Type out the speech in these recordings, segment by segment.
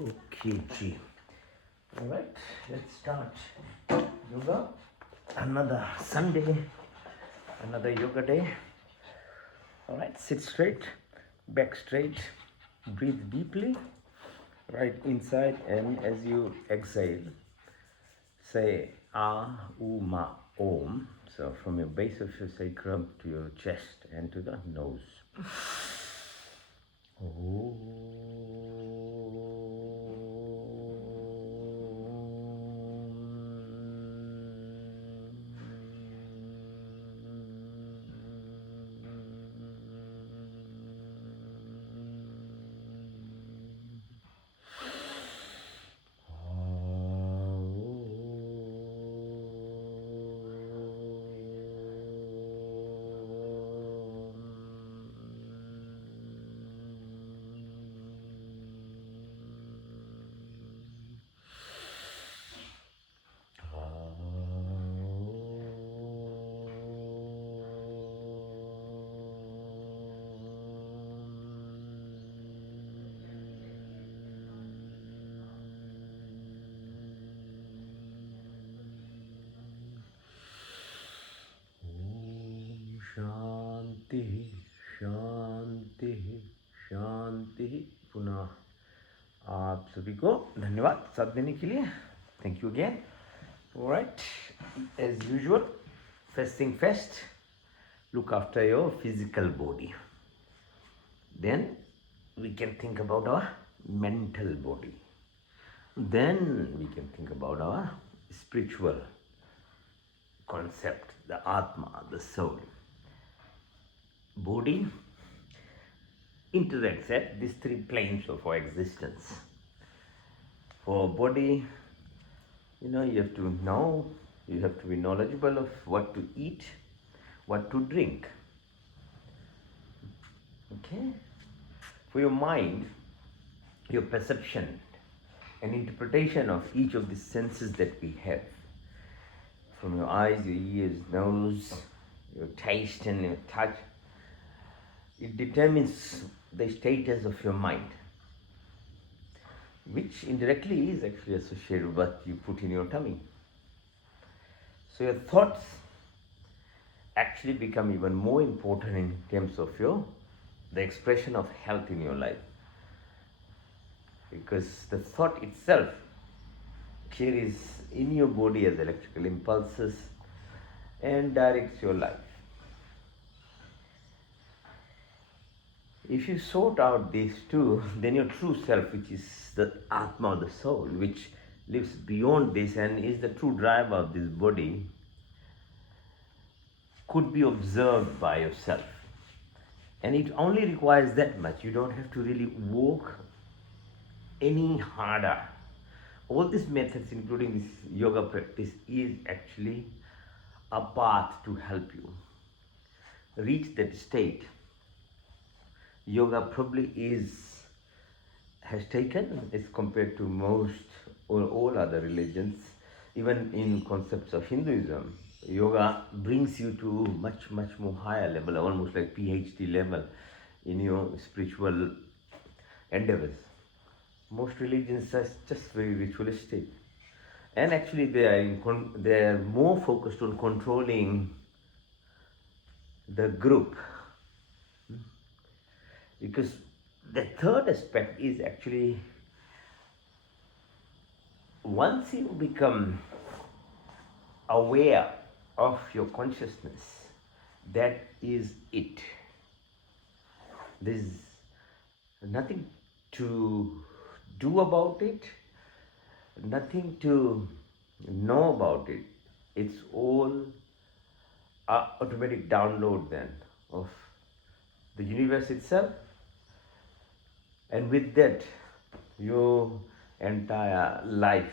Okay, G. Alright, let's start yoga. Another Sunday, another yoga day. Alright, sit straight, back straight, breathe deeply, right inside, and as you exhale, say Ah, U, Ma, Om. So from your base of your sacrum to your chest and to the nose. शांति शांति शांति पुनः आप सभी को धन्यवाद साथ देने के लिए. Thank you again. Alright, as usual, first thing first, look after your physical body. Then we can think about our mental body. Then we can think about our spiritual concept, the Atma, the soul. Body interacts at these three planes of our existence. For body, you have to know, you have to be knowledgeable of what to eat, what to drink. Okay? For your mind, your perception and interpretation of each of the senses that we have, from your eyes, your ears, nose, your taste and your touch, it determines the status of your mind, which indirectly is actually associated with what you put in your tummy. So your thoughts actually become even more important in terms of the expression of health in your life, because the thought itself carries in your body as electrical impulses and directs your life. If you sort out these two, then your true self, which is the Atma, the soul, which lives beyond this and is the true driver of this body, could be observed by yourself. And it only requires that much. You don't have to really work any harder. All these methods, including this yoga practice, is actually a path to help you reach that state. Yoga probably has taken, as compared to most or all other religions, even in concepts of Hinduism, yoga brings you to much more higher level, almost like PhD level in your spiritual endeavors. Most religions are just very ritualistic, and actually they are more focused on controlling the group, because the third aspect is actually, once you become aware of your consciousness, that is it. There's nothing to do about it, nothing to know about it. It's all an automatic download then of the universe itself, and with that your entire life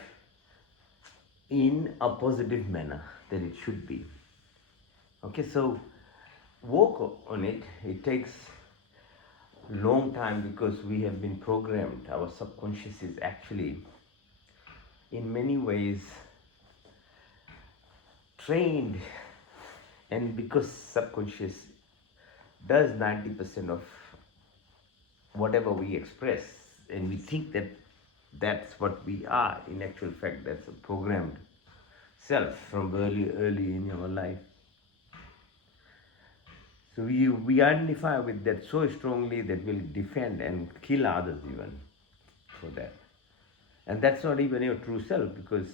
in a positive manner that it should be. Okay, so work on it. It takes long time, because we have been programmed. Our subconscious is actually in many ways trained, and because subconscious does 90% of whatever we express, and we think that That's what we are in actual fact. That's a programmed self from early in your life. So we identify with that so strongly that we'll defend and kill others even for that. And that's not even your true self, because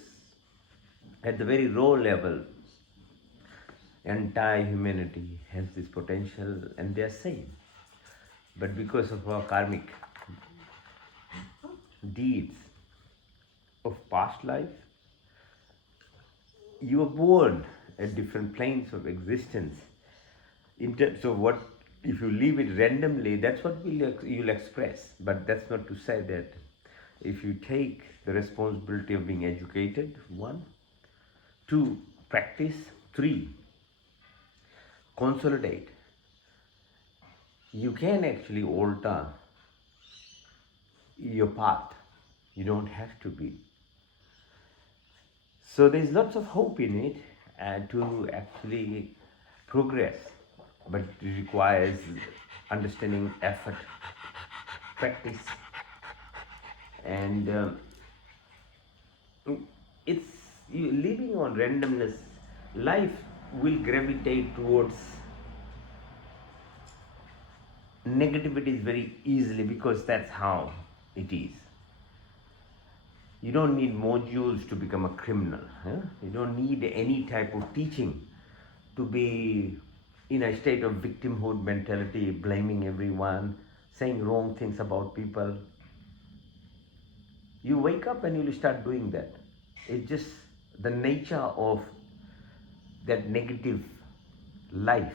at the very raw level, entire humanity has this potential and they are same. But because of our karmic deeds of past life, you are born at different planes of existence. In terms of what, if you leave it randomly, that's what you'll express. But that's not to say that if you take the responsibility of being educated, 1, 2, practice, 3, consolidate, you can actually alter your path. You don't have to be. So there's lots of hope in it to actually progress, but it requires understanding, effort, practice, and it's you living on randomness. Life will gravitate towards negativity very easily, because that's how it is. You don't need modules to become a criminal. Huh? You don't need any type of teaching to be in a state of victimhood mentality, blaming everyone, saying wrong things about people. You wake up and you'll start doing that. It's just the nature of that negative life.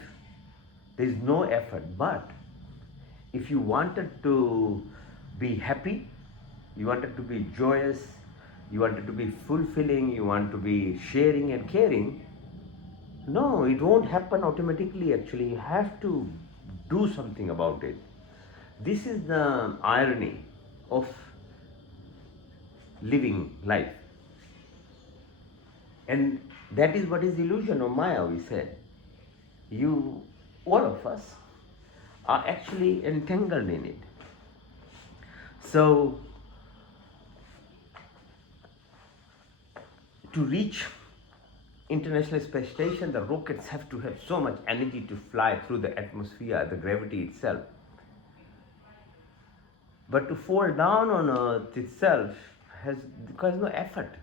There's no effort. But if you wanted to be happy, you wanted to be joyous, you wanted to be fulfilling, you want to be sharing and caring, no, it won't happen automatically. Actually, you have to do something about it. This is the irony of living life. And that is what is illusion of Maya, we said. You, all of us, are actually entangled in it. So, to reach International Space Station, the rockets have to have so much energy to fly through the atmosphere, the gravity itself. But to fall down on Earth itself requires no effort.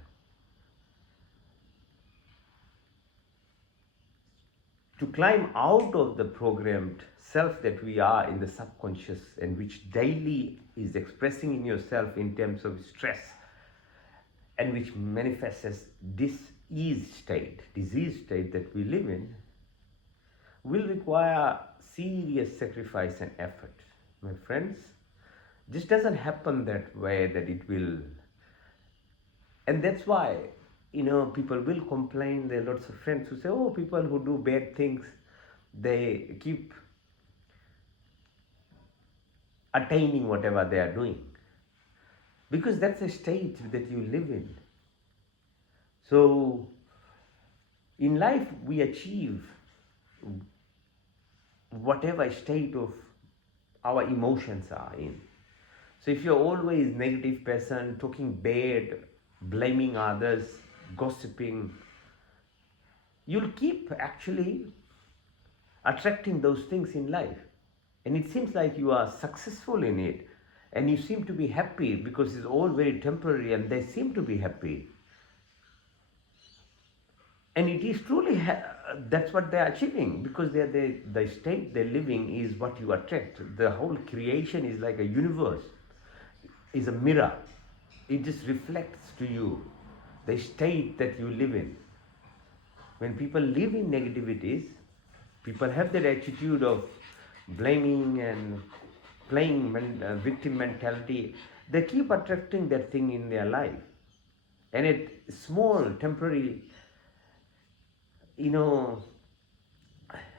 To climb out of the programmed self that we are in the subconscious, and which daily is expressing in yourself in terms of stress, and which manifests as disease state that we live in, will require serious sacrifice and effort. My friends, this doesn't happen that way, that it will. And that's why, people will complain. There are lots of friends who say, oh, people who do bad things, they keep attaining whatever they are doing. Because that's a state that you live in. So, in life, we achieve whatever state of our emotions are in. So if you're always negative person, talking bad, blaming others, gossiping, you'll keep actually attracting those things in life. And it seems like you are successful in it, and you seem to be happy because it's all very temporary, and they seem to be happy. And it is truly, that's what they're achieving, because the state they're living is what you attract. The whole creation is like a universe, is a mirror. It just reflects to you the state that you live in. When people live in negativities, people have that attitude of blaming and playing victim mentality. They keep attracting that thing in their life. And at small, temporary,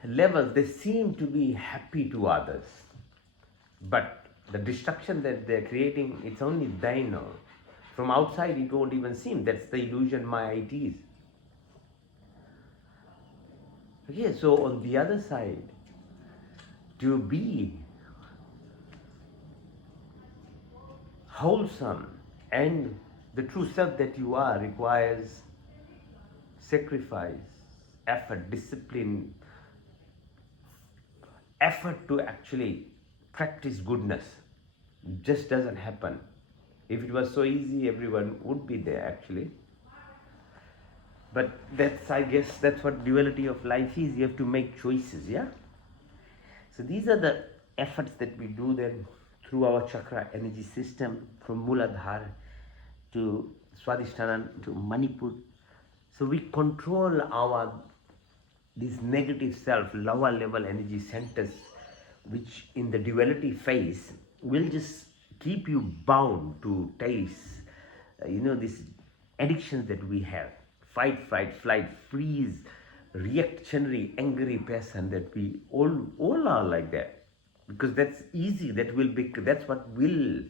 levels, they seem to be happy to others. But the destruction that they're creating, it's only they know. From outside, it won't even seem. That's the illusion Maya it is. Okay, so on the other side, to be wholesome, And the true self that you are requires sacrifice, effort, discipline, effort to actually practice goodness. It just doesn't happen. If it was so easy, everyone would be there actually. But that's, I guess, that's what duality of life is. You have to make choices, yeah? So these are the efforts that we do then through our chakra energy system, from Muladhara to Swadhisthana to Manipur. So we control our this negative self, lower level energy centers, which in the duality phase will just keep you bound to taste, these addictions that we have: fight, flight, freeze, reactionary, angry person, that we all are like that, because that's easy. That's what will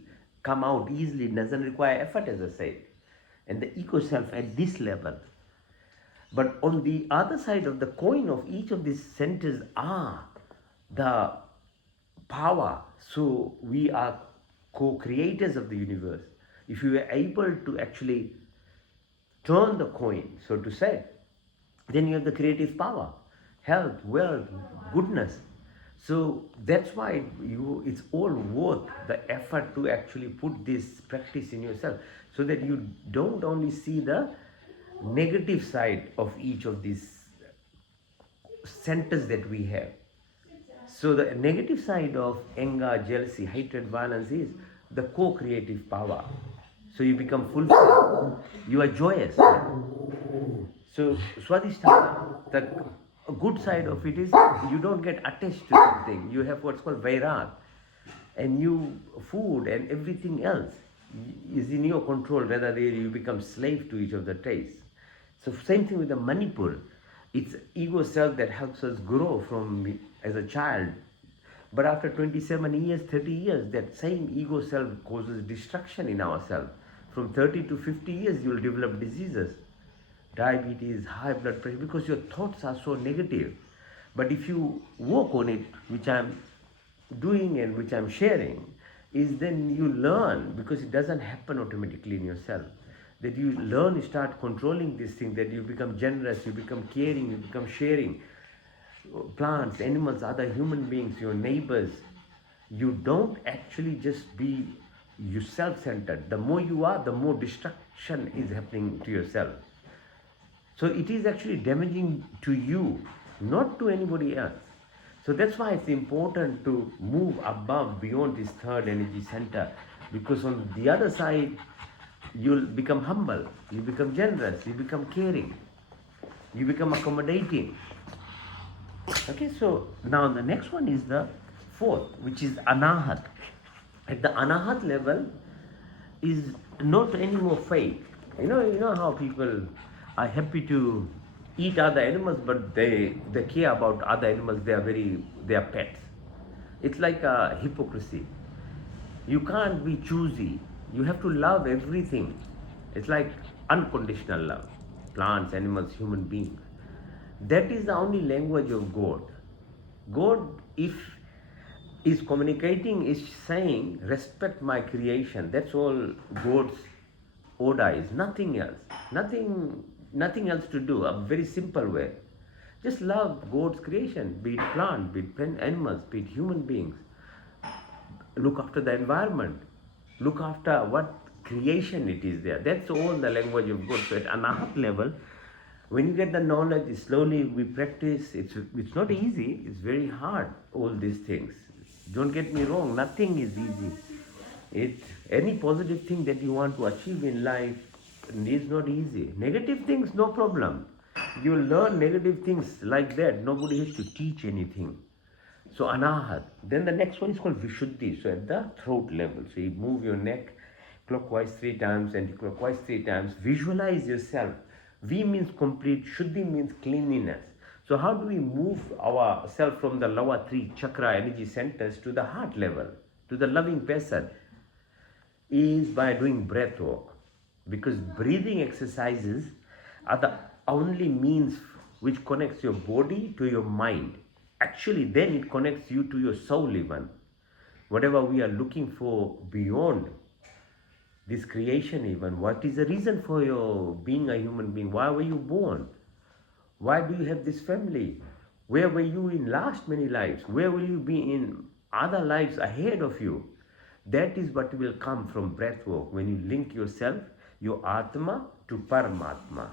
come out easily. It doesn't require effort, as I said. And the ego self at this level. But on the other side of the coin of each of these centers are the power. So we are co-creators of the universe. If you are able to actually turn the coin, so to say, then you have the creative power, health, wealth, goodness. So that's why it's all worth the effort to actually put this practice in yourself, so that you don't only see the negative side of each of these centers that we have. So the negative side of anger, jealousy, hatred, violence is the co-creative power. So you become fulfilled. You are joyous. So Swadhisthana, the good side of it is you don't get attached to something. You have what's called Vairag. And food and everything else is in your control, whether you become slave to each of the tastes. So same thing with the Manipur. It's ego self that helps us grow from as a child. But after 27 years, 30 years, that same ego self causes destruction in ourselves. From 30 to 50 years, you'll develop diseases, diabetes, high blood pressure, because your thoughts are so negative. But if you work on it, which I'm doing and which I'm sharing, is then you learn, because it doesn't happen automatically in yourself, that you learn, you start controlling this thing, that you become generous, you become caring, you become sharing. Plants, animals, other human beings, your neighbors. You don't actually just be you self-centered. The more you are, the more destruction is happening to yourself. So it is actually damaging to you, not to anybody else. So that's why it's important to move above, beyond this third energy center, because on the other side, you'll become humble, you become generous, you become caring, you become accommodating. Okay, so now the next one is the fourth, which is Anahat. At the Anahat level is not any more fake. You know how people are happy to eat other animals, but they care about other animals. They are pets. It's like a hypocrisy. You can't be choosy. You have to love everything. It's like unconditional love. Plants, animals, human beings. That is the only language of God. God, if is communicating, is saying, respect my creation. That's all God's order is. Nothing else. Nothing else to do. A very simple way. Just love God's creation, be it plant, be it animals, be it human beings. Look after the environment. Look after what creation it is there. That's all the language of God. So at Anahat level, when you get the knowledge, slowly we practice. It's not easy. It's very hard, all these things. Don't get me wrong. Nothing is easy. Any positive thing that you want to achieve in life is not easy. Negative things, no problem. You learn negative things like that. Nobody has to teach anything. So Anahat. Then the next one is called Vishuddhi. So at the throat level. So you move your neck clockwise 3 times, anti-clockwise 3 times. Visualize yourself. V means complete, Shuddhi means cleanliness. So how do we move ourselves from the lower 3 chakra energy centers to the heart level, to the loving person? Is by doing breath work. Because breathing exercises are the only means which connects your body to your mind. Actually, then it connects you to your soul even. Whatever we are looking for beyond this creation even. What is the reason for your being a human being? Why were you born? Why do you have this family? Where were you in last many lives? Where will you be in other lives ahead of you? That is what will come from breath work when you link yourself, your Atma, to Paramatma,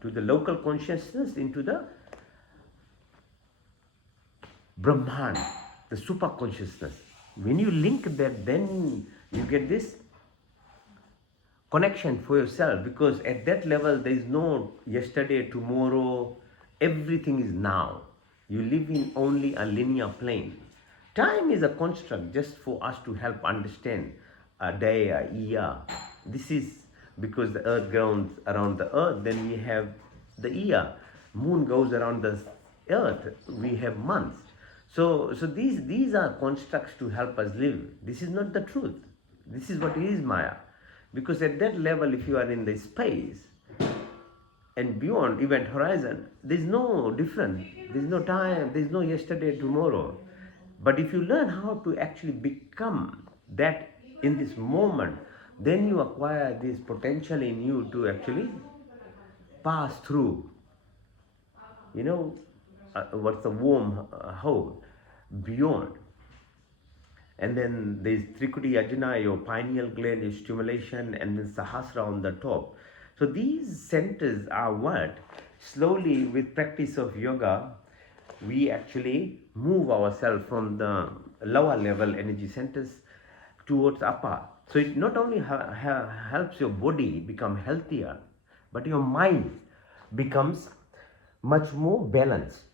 to the local consciousness, into the Brahman, the super consciousness. When you link that, then you get this connection for yourself, because at that level there is no yesterday, tomorrow, everything is now. You live in only a linear plane. Time is a construct just for us to help understand a day, a year. This is because the earth grounds around the earth, then we have the year. Moon goes around the earth, we have months. So these are constructs to help us live. This is not the truth. This is what is Maya. Because at that level, if you are in the space and beyond event horizon, there's no difference. There's no time, there's no yesterday, tomorrow. But if you learn how to actually become that in this moment, then you acquire this potential in you to actually pass through. What's the warm hole beyond. And then there's Trikuti Ajna, your pineal gland is stimulation, and then Sahasra on the top. So these centers are what slowly, with practice of yoga, we actually move ourselves from the lower level energy centers towards upper. So it not only helps your body become healthier, but your mind becomes much more balanced.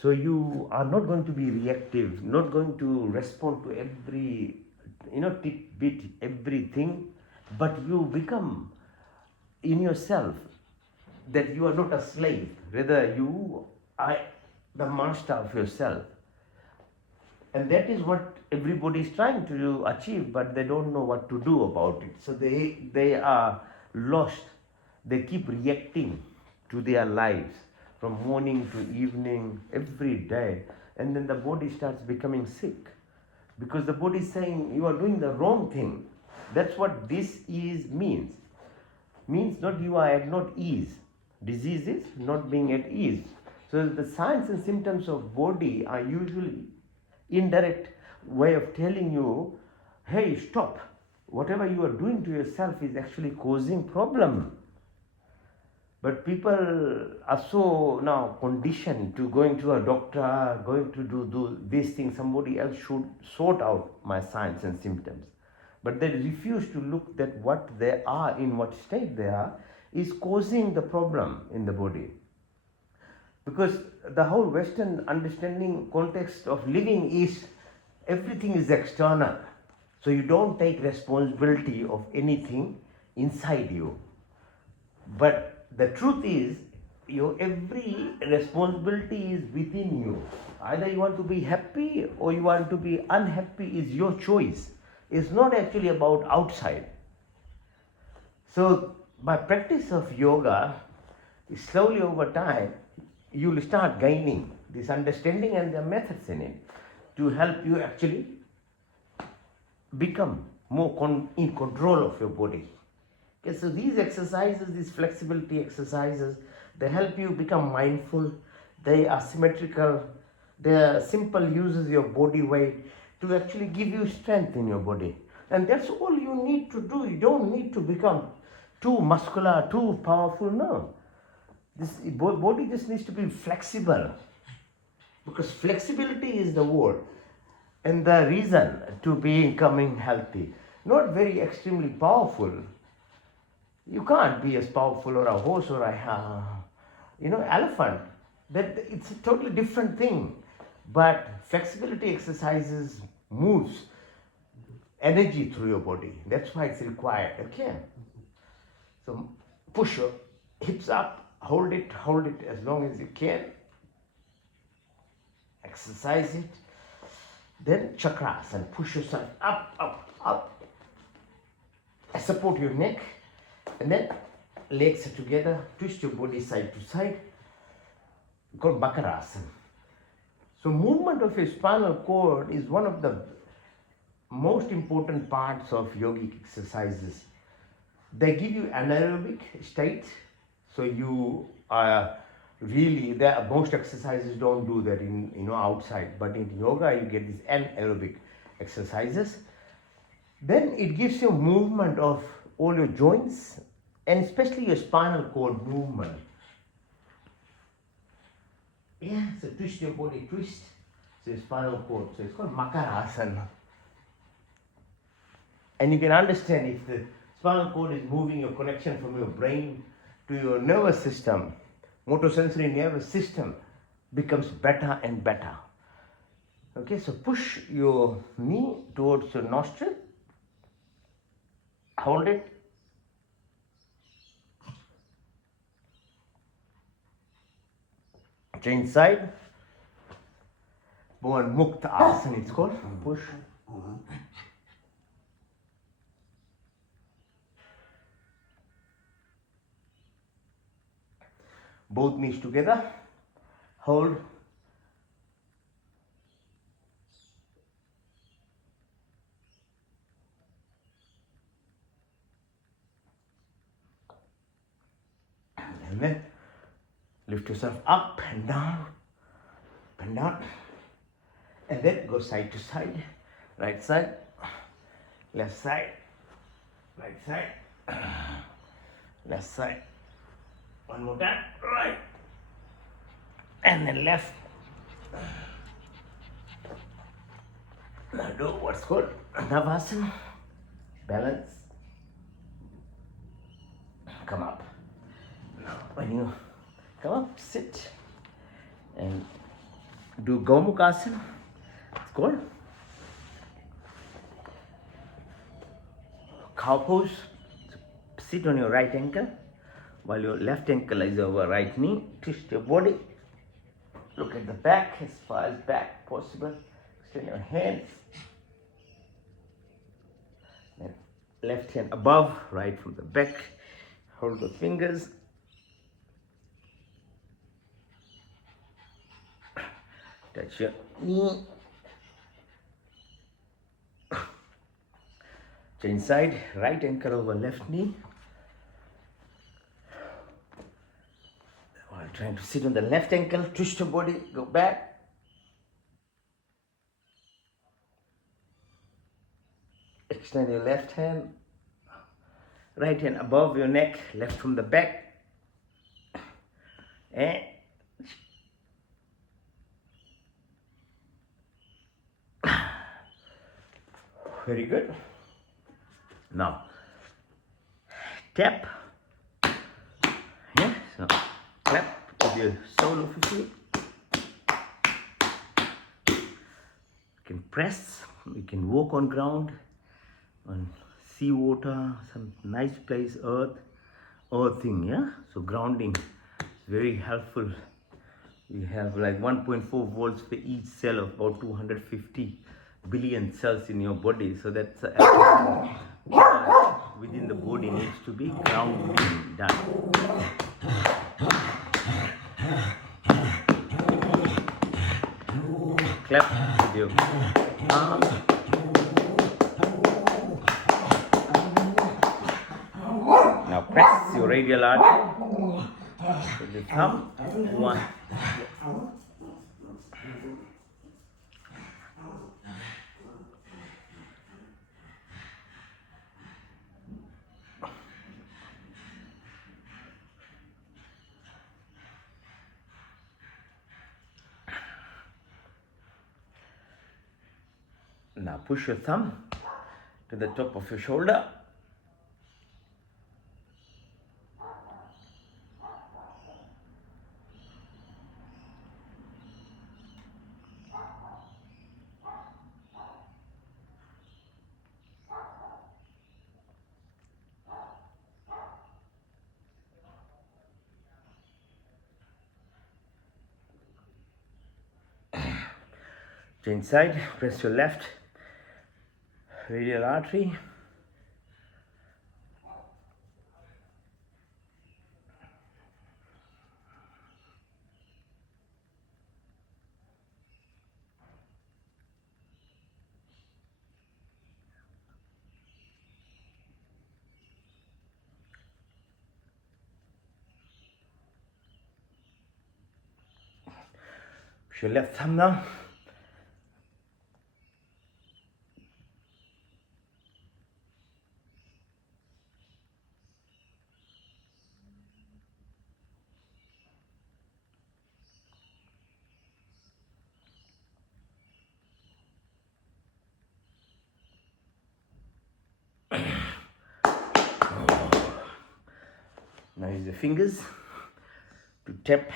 So you are not going to be reactive, not going to respond to every, tidbit, everything, but you become in yourself that you are not a slave, rather you are the master of yourself. And that is what everybody is trying to achieve, but they don't know what to do about it. So they are lost. They keep reacting to their lives from morning to evening, every day. And then the body starts becoming sick. Because the body is saying, you are doing the wrong thing. That's what this is means. Means not you are at not ease. Disease is not being at ease. So the signs and symptoms of body are usually indirect way of telling you, hey, stop. Whatever you are doing to yourself is actually causing problem. But people are so now conditioned to going to a doctor, going to do these things. Somebody else should sort out my signs and symptoms. But they refuse to look at what they are, in what state they are, is causing the problem in the body. Because the whole Western understanding context of living is everything is external. So you don't take responsibility of anything inside you. But the truth is, your every responsibility is within you. Either you want to be happy or you want to be unhappy is your choice. It's not actually about outside. So by practice of yoga, slowly over time, you will start gaining this understanding and the methods in it to help you actually become more in control of your body. Okay, so these exercises, these flexibility exercises, they help you become mindful. They are symmetrical. They are simple uses your body weight to actually give you strength in your body. And that's all you need to do. You don't need to become too muscular, too powerful. No. This body just needs to be flexible. Because flexibility is the word and the reason to becoming healthy. Not very extremely powerful. You can't be as powerful or a horse or a elephant. That it's a totally different thing. But flexibility exercises moves energy through your body. That's why it's required. Okay. So push your hips up, hold it as long as you can. Exercise it. Then chakras and push yourself up. Support your neck. And then legs are together, twist your body side to side, called Bakarasana. So movement of your spinal cord is one of the most important parts of yogic exercises. They give you anaerobic state, so you are really there. Most exercises don't do that in outside, but in yoga you get these anaerobic exercises. Then it gives you movement of all your joints and especially your spinal cord movement. Yeah, so twist your body, twist. So your spinal cord. So it's called Makarasana. And you can understand if the spinal cord is moving your connection from your brain to your nervous system, motor-sensory nervous system becomes better and better. Okay, so push your knee towards your nostril, hold it, change side, Bhuvan Mukta Asana it's called, push. Both knees together, hold. And then lift yourself up and down, and then go side to side, right side, left side, right side, left side. One more time, right, and then left. Now do what's called Navasana, balance, come up. Now when you come up, sit and do Gomukhasana, it's called cow pose. So sit on your right ankle while your left ankle is over right knee. Twist your body. Look at the back as far as back possible. Extend your hands. Then left hand above, right from the back. Hold the fingers. Touch your knee. Change side, right ankle over left knee. While trying to sit on the left ankle, twist your body, go back. Extend your left hand. Right hand above your neck, left from the back. And very good. Now, tap. Yeah, so clap with your sole of your feet. You can press, you can walk on ground, on sea water, some nice place, earthing, yeah? So grounding is very helpful. We have like 1.4 volts for each cell of about 250 billion cells in your body. So that's everything within the body needs to be grounding done. Clap with your arms. Now press your radial artery with the thumb. One. Now push your thumb to the top of your shoulder. Change side, press your left radial artery. Push your left thumb now. Now use the fingers to tap.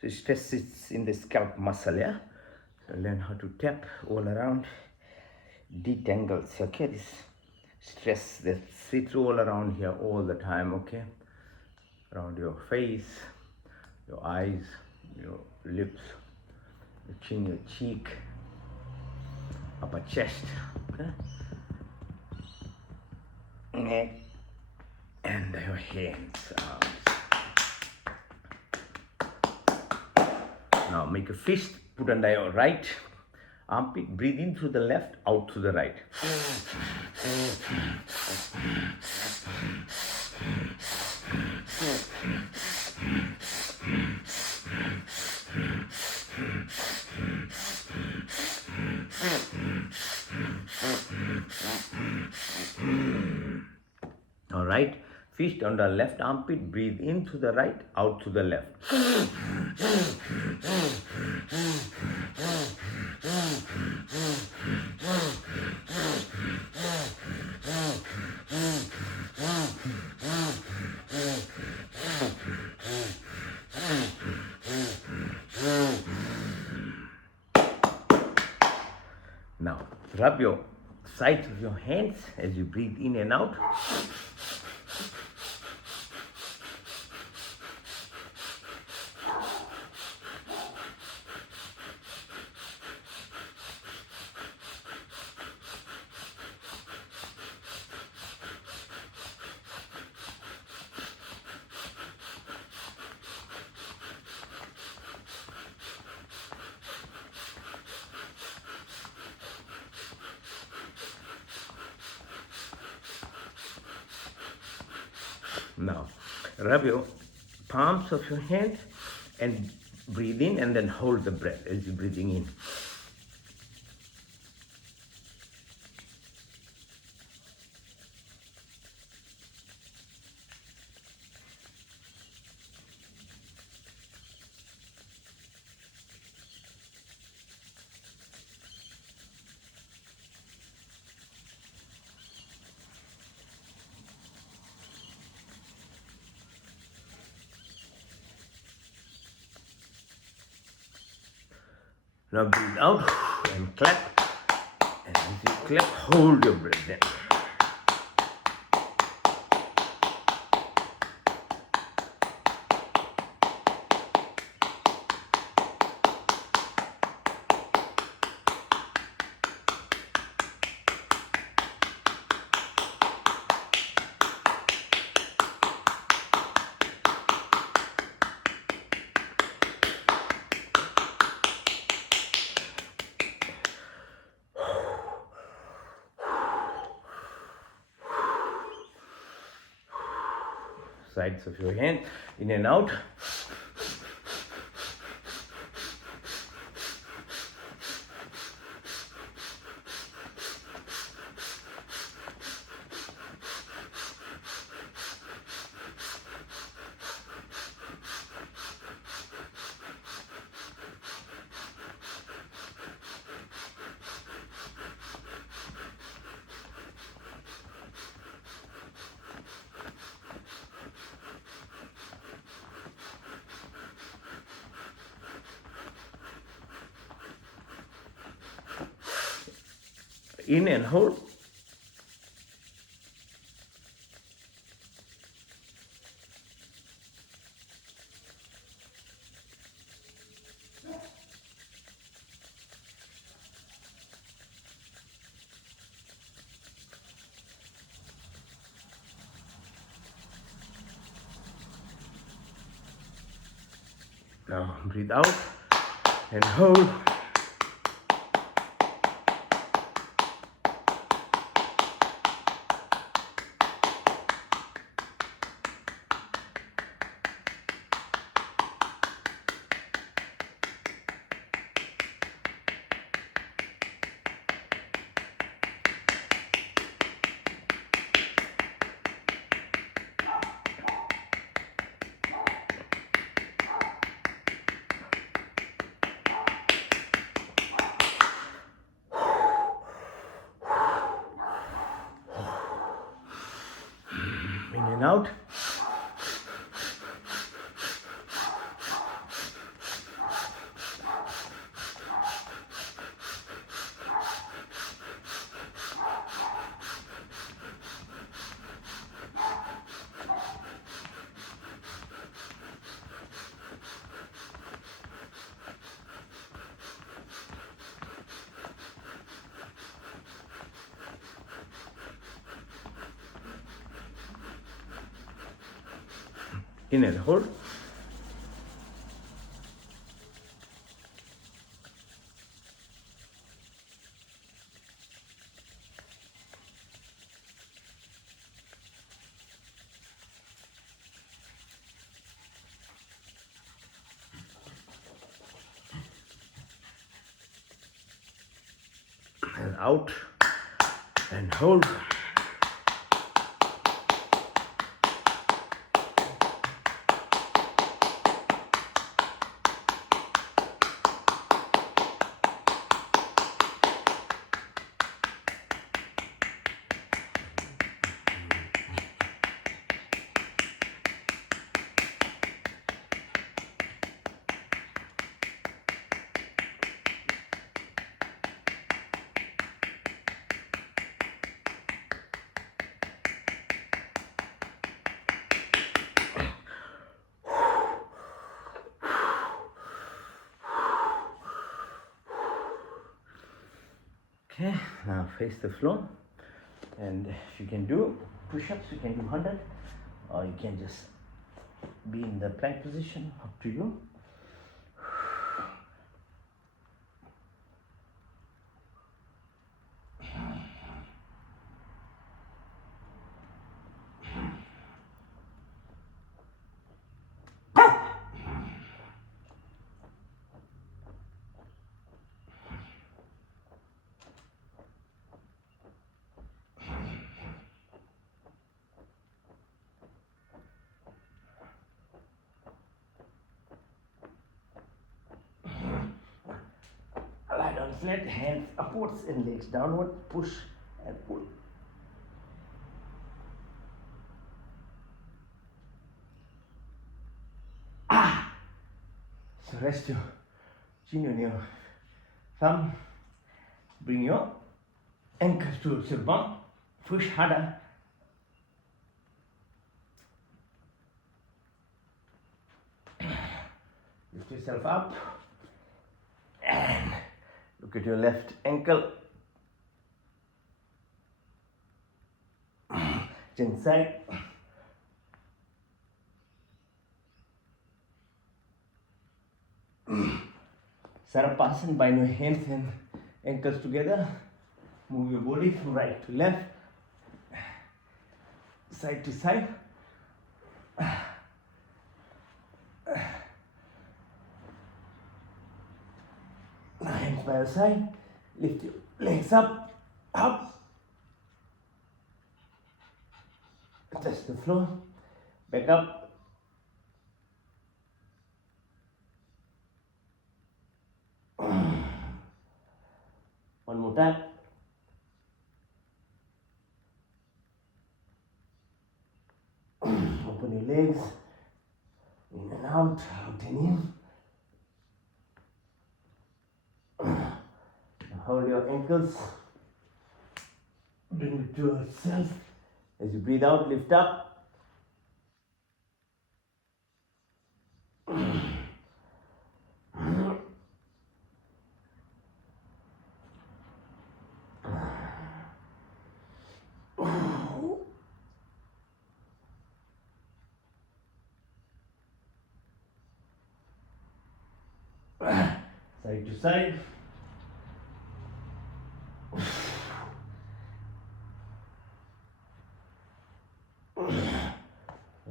So stress sits in the scalp muscle, yeah? So learn how to tap all around. Detangles, okay? This stress that sits all around here all the time, okay? Around your face, your eyes, your lips, your chin, your cheek, upper chest, okay? Neck, and your hands, arms. Now make a fist, put under your right armpit, breathe in through the left, out through the right. All right, fist under left armpit, breathe in through the right, out through the left. Now, rub your sides of your hands as you breathe in and out. Now, rub your palms of your hands and breathe in and then hold the breath as you're breathing in. Now breathe out and clap. And as you clap, hold your breath then. Sides of your hand, in and out. In and hold. Now breathe out and hold. In and out. In and hold. And out and hold. Okay, now face the floor, and if you can do push-ups, you can do 100, or you can just be in the plank position, up to you. Lie down flat, hands upwards and legs downward, push and pull. So rest your chin on your thumb, bring your ankles towards your bum, push harder. Lift yourself up and look at your left ankle. Chin side. Sarapasana, bind your hands and ankles together. Move your body from right to left, side to side. Hands by your side. Lift your legs up, up. Touch the floor. Back up. One more time. Open your legs. In and out, out and in. Hold your ankles. Bring it to yourself. As you breathe out, lift up. Side to side.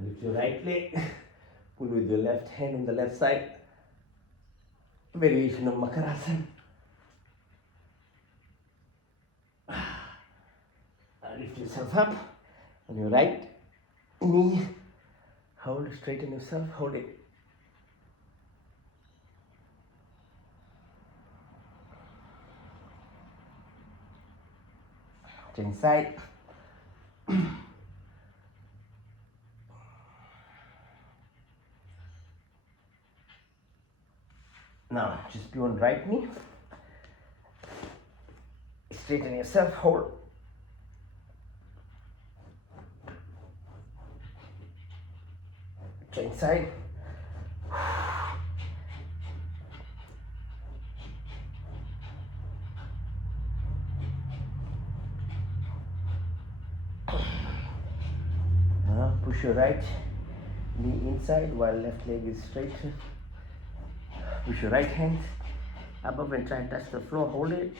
Lift your right leg. Pull with your left hand on the left side. Variation of Makarasana. Lift yourself up on your right knee. Hold, straighten yourself, hold it. Chin side. Now just be on right knee. Straighten yourself, hold. Change side. Push your right knee inside while left leg is straight. Push your right hand above and try and touch the floor. Hold it.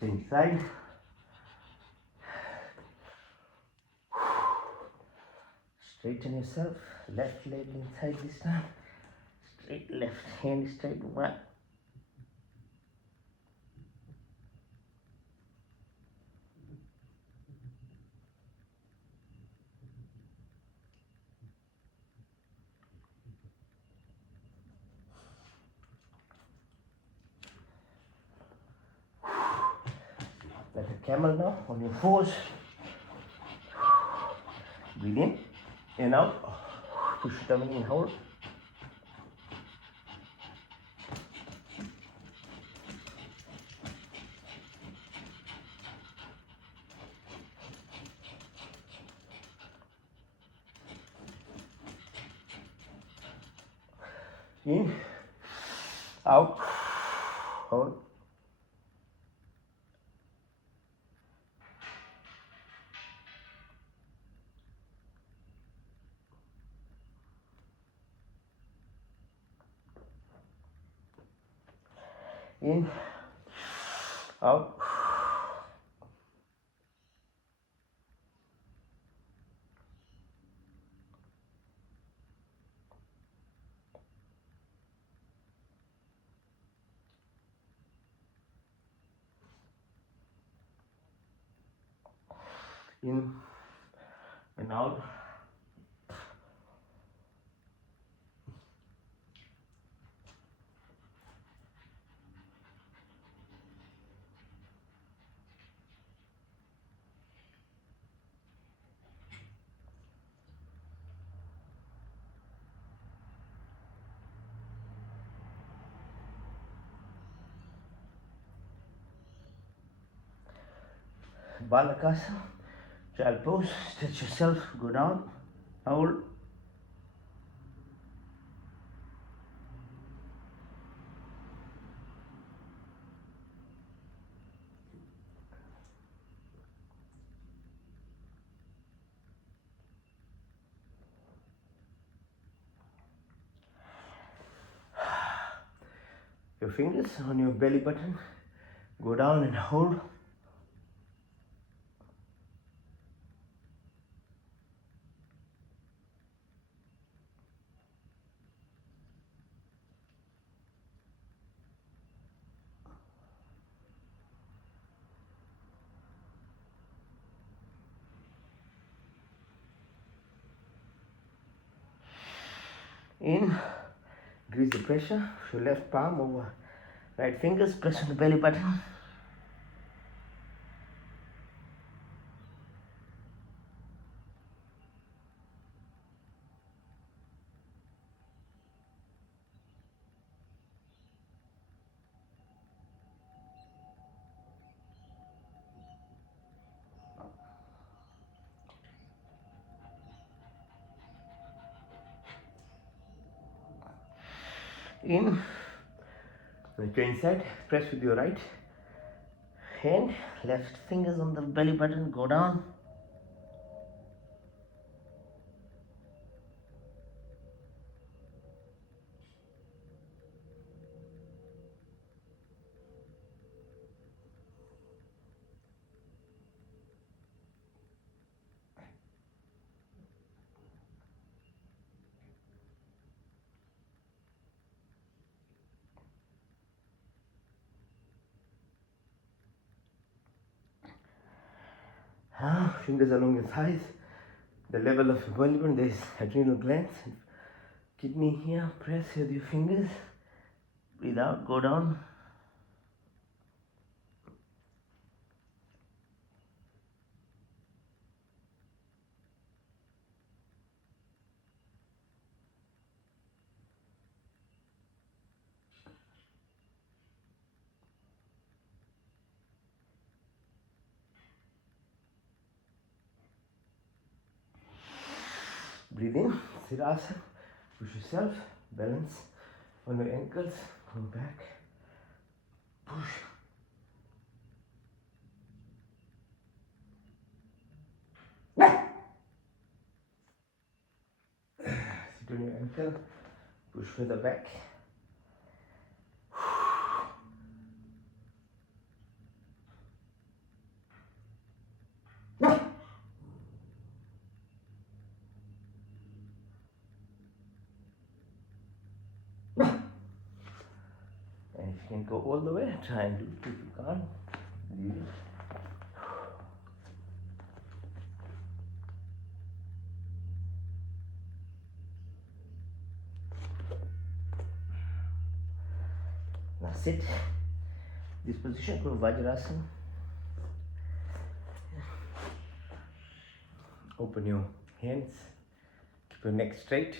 Change side. Straighten yourself. Left leg inside this time. Straight left hand straight. One. Like a camel now on your fours. Breathe in and out. Push your tummy in, hold. In, out, hold. In, out. In and out. Balakasa, child pose, stretch yourself, go down, hold. Your fingers on your belly button, go down and hold. In, increase the pressure, your left palm over right fingers, press on the belly button. In, change side, press with your right hand, left fingers on the belly button, go down. Fingers along your thighs, the level of your belly button, there is adrenal glands, kidney here, press with your fingers. Breathe out, go down. Breathe in, Sirasana. Push yourself, balance on your ankles, come back, push. Sit on your ankle, push further back. And if you can go all the way, try and do it. If you can't, leave it. Now sit. This position called Vajrasana. Open your hands. Keep your neck straight.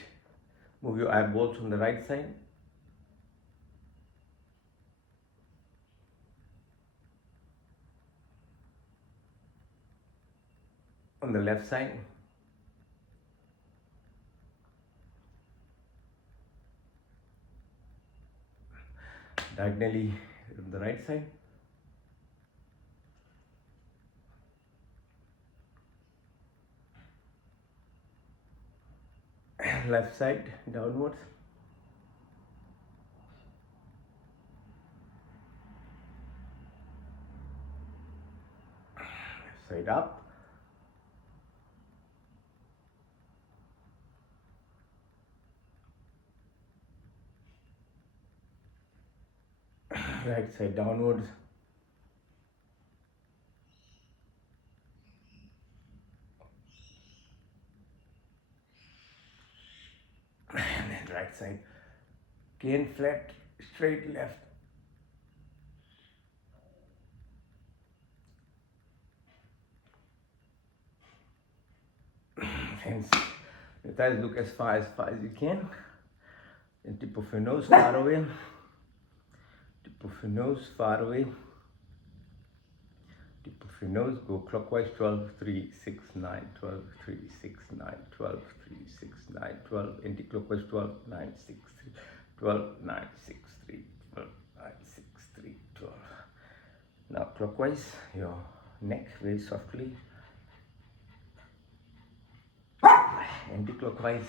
Move your eyeballs on the right side. On the left side. Diagonally on the right side. Left side downwards. Left side up. Right side downwards. And then right side. Again flat, straight left. Hands, your thighs look as far as you can. And tip of your nose far away. Tip of your nose far away. Tip of your nose, go clockwise 12, 3, 6, 9, 12, 3, 6, 9, 12, 3, 6, 9, 12, anti-clockwise 12, 9, 6, 3, 12, 9, 6, 3, 12, 9, 6, 3, 12. Now clockwise, your neck very softly. Anti-clockwise.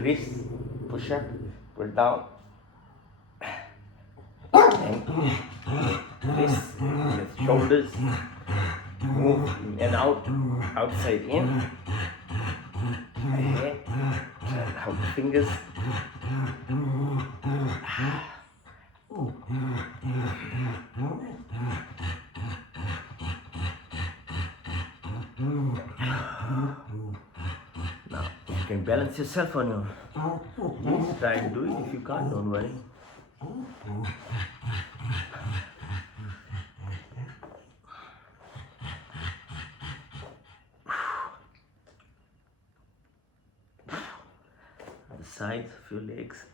Wrist, push up, pull down. And wrist, shoulders, move in and out, outside in. Ahead, out the fingers. Now you can balance yourself on your knees. Try and do it. If you can't, don't worry. The sides of your legs.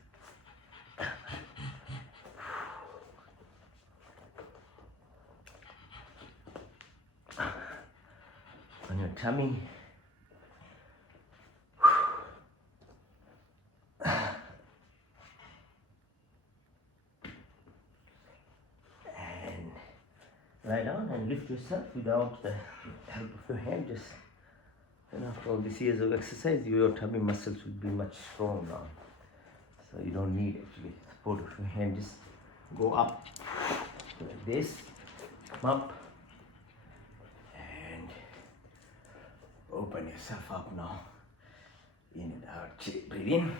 On your tummy. And lie down and lift yourself without the help of your hand. Just, and after all these years of exercise, your tummy muscles will be much stronger now. So you don't need actually support of your hand. Just go up like this, come up, and open yourself up now. In and out. Breathe in,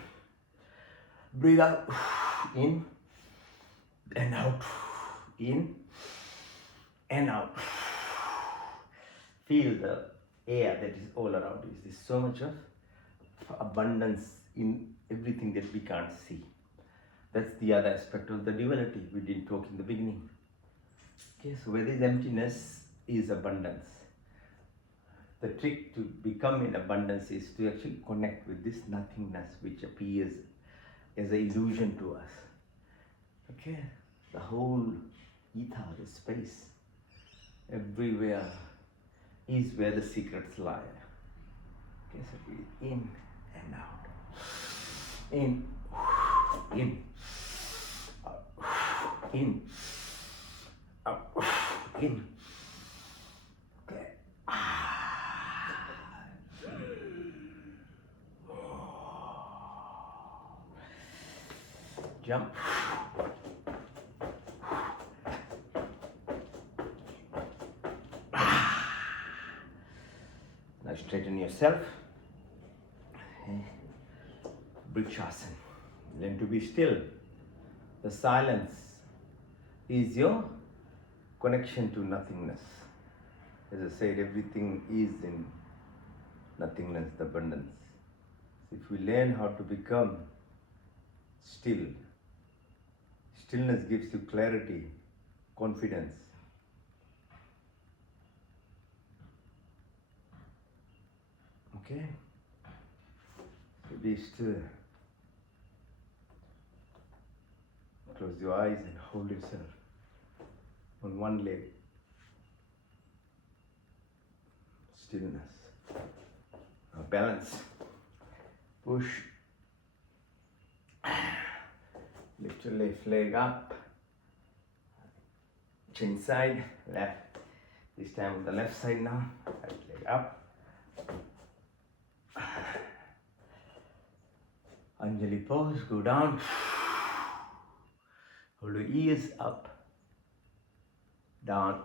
breathe out, in and out, in and out. Feel the air that is all around you. There's so much of abundance in everything that we can't see. That's the other aspect of the duality we didn't talk in the beginning. Okay, so where there's emptiness is abundance. The trick to become in abundance is to actually connect with this nothingness which appears as an illusion to us. Okay, the whole ether, the space, everywhere is where the secrets lie. Okay, so breathe in and out. In, out, in, out, in. Okay. Jump. Now straighten yourself. Vrikshasana. Learn to be still. The silence is your connection to nothingness. As I said, everything is in nothingness, the abundance. So if we learn how to become still, stillness gives you clarity, confidence. Okay? So be still. Close your eyes and hold yourself on one leg. Stillness. Now balance. Push. Lift your left leg up. Chin side, left. This time on the left side now. Right leg up. Anjali pose, go down. Hold your ears up, down,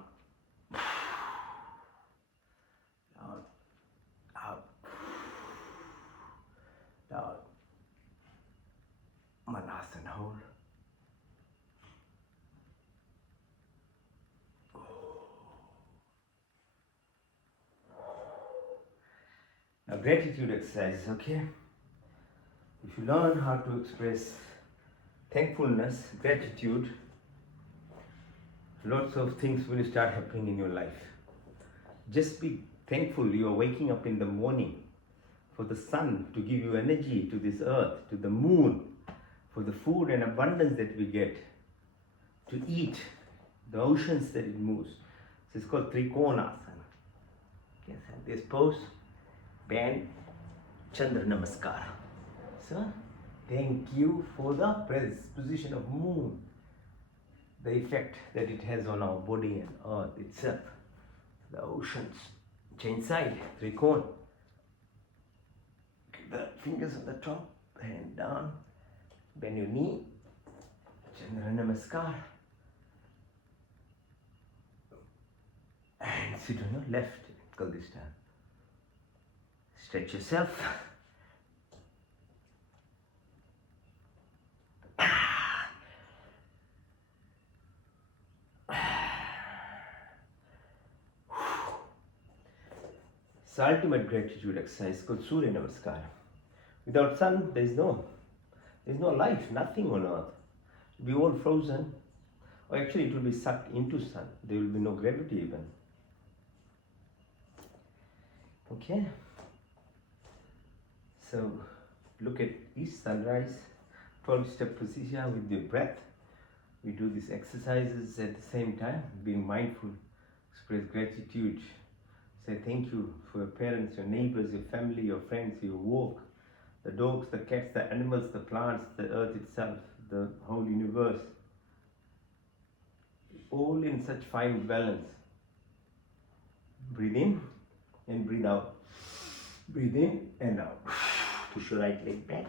down, up, down. Manasana hold. Now gratitude exercise, okay? If you learn how to express thankfulness, gratitude, lots of things will start happening in your life. Just be thankful you are waking up in the morning, for the sun to give you energy to this earth, to the moon, for the food and abundance that we get, to eat, the oceans that it moves. So it's called Trikonasana. Yes, and this pose, bend, Chandra Namaskar. So, thank you for the position of moon, the effect that it has on our body and earth itself, the oceans, chain side, trikon. Keep the fingers on the top, hand down, bend your knee, Chandra Namaskar, and sit on your left ankle this time. Stretch yourself. It's the ultimate gratitude exercise called Surya Namaskar. Without sun, there is no life, nothing on earth. It will be all frozen, or actually it will be sucked into sun. There will be no gravity even. Okay. So look at each sunrise, 12-step position with your breath. We do these exercises at the same time, being mindful, express gratitude. Say thank you for your parents, your neighbors, your family, your friends, your work, the dogs, the cats, the animals, the plants, the earth itself, the whole universe. All in such fine balance. Breathe in and breathe out. Breathe in and out. Push your right leg back.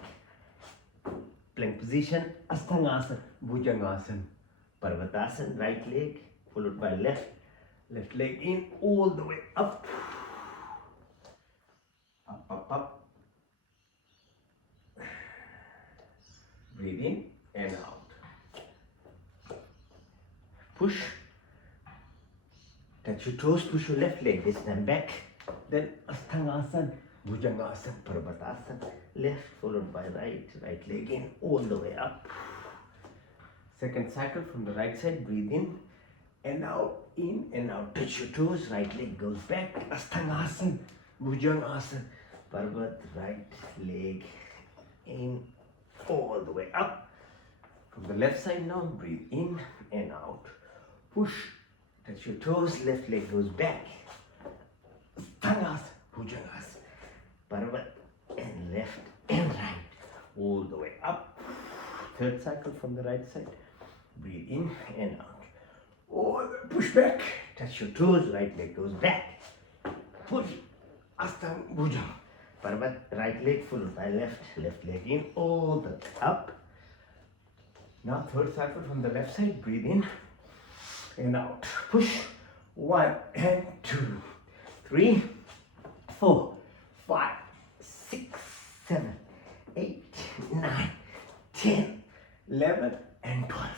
Plank position, Asthangasana, Bhujangasana, Parvatasana, right leg, followed by left leg in, all the way up, up. Breathe in and out. Push, touch your toes, push your left leg, this time back, then Asthangasana, Bhujangasana, Parvatasana. Left followed by right, right leg in all the way up. Second cycle from the right side, breathe in and out. Touch your toes, right leg goes back. Asthangasana, Bhujangasana, Parvat, right leg in all the way up. From the left side now, breathe in and out. Push, touch your toes, left leg goes back. Asthangasana, Bhujangasana, Parvat, and left and right, all the way up. Third cycle from the right side. Breathe in and out. Push back, touch your toes, right leg goes back. Push, Ashtanga Bhujanga. Parvat, right leg followed by left leg in, all the way up. Now third cycle from the left side, breathe in and out. Push, 1 and 2, 3, 4, 5, 6, 7, 8, 9, 10, 11 and 12.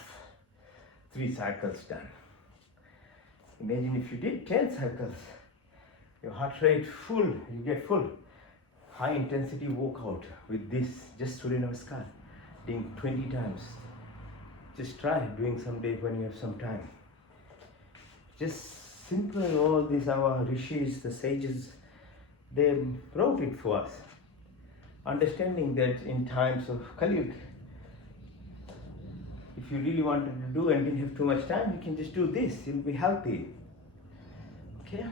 3 cycles done. Imagine if you did 10 cycles, your heart rate full, you get full. High intensity workout with this, just Surya Namaskar, doing 20 times. Just try doing some days when you have some time. Just simple, all these our rishis, the sages, they wrote it for us. Understanding that in times of Kali Yuga, if you really wanted to do and didn't have too much time, you can just do this. You'll be healthy. Okay?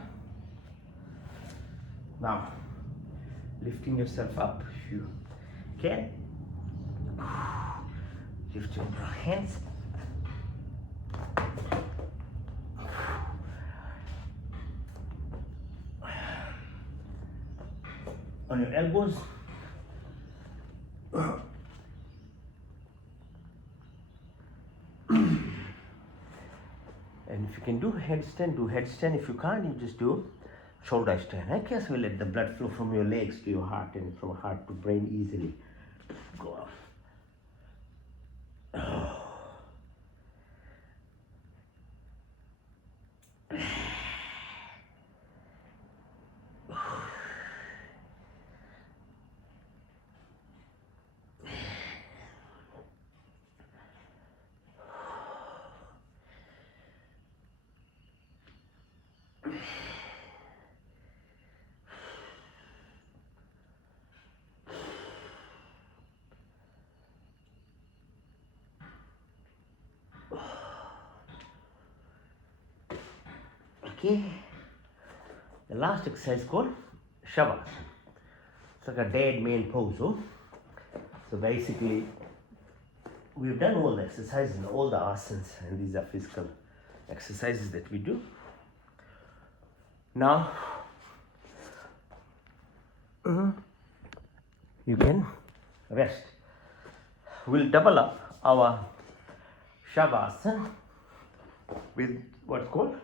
Now, lifting yourself up if you can. Lift your hands. On your elbows. And if you can do headstand, do headstand. If you can't, you just do shoulder stand. I guess we'll let the blood flow from your legs to your heart and from heart to brain easily. Go off. Okay, the last exercise called Shavasana. It's like a dead man pose. Oh? So basically, we've done all the exercises and all the asanas, and these are physical exercises that we do. Now, you can rest. We'll double up our Shavasana with what's called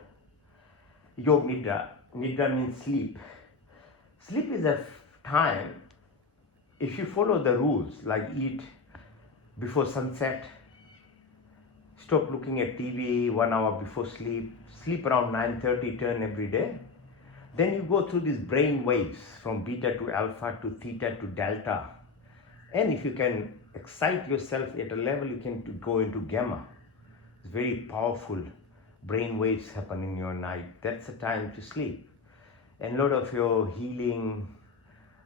Yog Nidra. Nidra means sleep. Sleep is a time, if you follow the rules, like eat before sunset, stop looking at TV 1 hour before sleep, sleep around 9:30, turn every day, then you go through these brain waves from beta to alpha to theta to delta. And if you can excite yourself at a level, you can go into gamma. It's very powerful. Brain waves happen in your night. That's the time to sleep. And a lot of your healing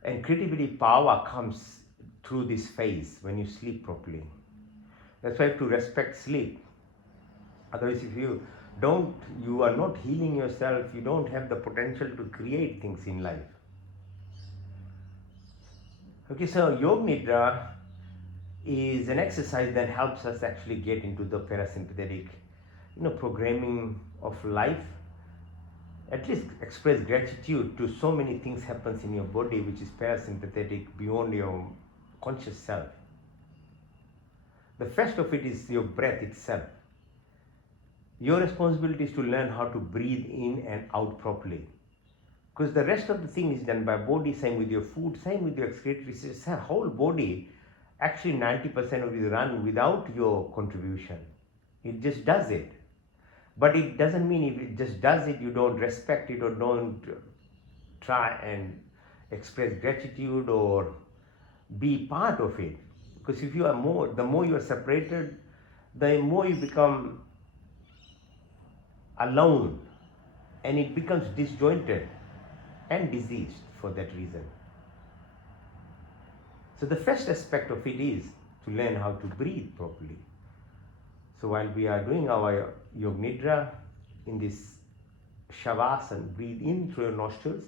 and creativity power comes through this phase when you sleep properly. That's why you have to respect sleep. Otherwise, if you are not healing yourself, you don't have the potential to create things in life. Okay, so Yog Nidra is an exercise that helps us actually get into the parasympathetic programming of life. At least express gratitude to so many things happens in your body which is parasympathetic beyond your conscious self. The first of it is your breath itself. Your responsibility is to learn how to breathe in and out properly. Because the rest of the thing is done by body, same with your food, same with your excretory system. Whole body, actually 90% of it run without your contribution. It just does it. But it doesn't mean if it just does it, you don't respect it or don't try and express gratitude or be part of it. Because if you are more, the more you are separated, the more you become alone, and it becomes disjointed and diseased for that reason. So the first aspect of it is to learn how to breathe properly. So while we are doing our Yoga Nidra in this Shavasana, breathe in through your nostrils.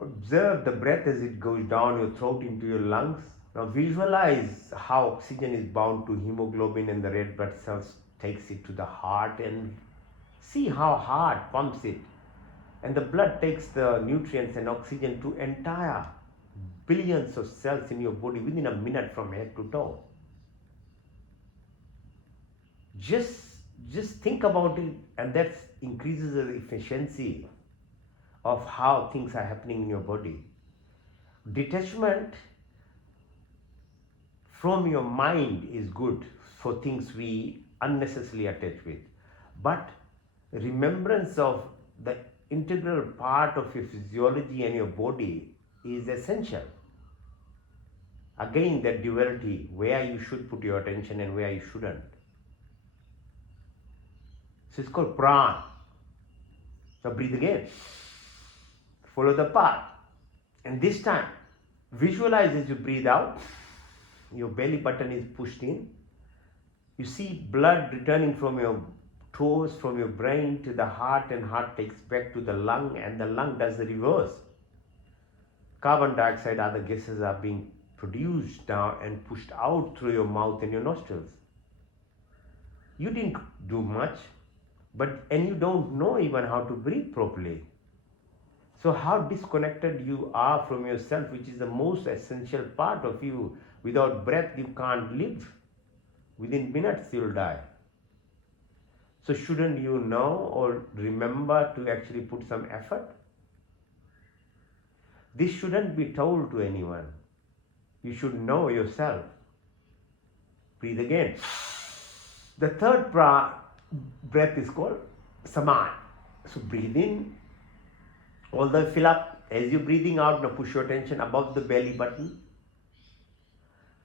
Observe the breath as it goes down your throat into your lungs. Now visualize how oxygen is bound to hemoglobin and the red blood cells takes it to the heart, and see how heart pumps it. And the blood takes the nutrients and oxygen to entire billions of cells in your body within a minute from head to toe. Just think about it, and that increases the efficiency of how things are happening in your body. Detachment from your mind is good for things we unnecessarily attach with, but remembrance of the integral part of your physiology and your body is essential. Again, that duality, where you should put your attention and where you shouldn't. So it's called prana. So breathe again. Follow the path. And this time, visualize as you breathe out, your belly button is pushed in. You see blood returning from your toes, from your brain to the heart, and heart takes back to the lung, and the lung does the reverse. Carbon dioxide, other gases are being produced now and pushed out through your mouth and your nostrils. You didn't do much, and you don't know even how to breathe properly. So how disconnected you are from yourself, which is the most essential part of you. Without breath, you can't live. Within minutes, you'll die. So shouldn't you know or remember to actually put some effort? This shouldn't be told to anyone. You should know yourself. Breathe again. The third breath is called Saman. So breathe in, all the way fill up. As you're breathing out, now push your attention above the belly button.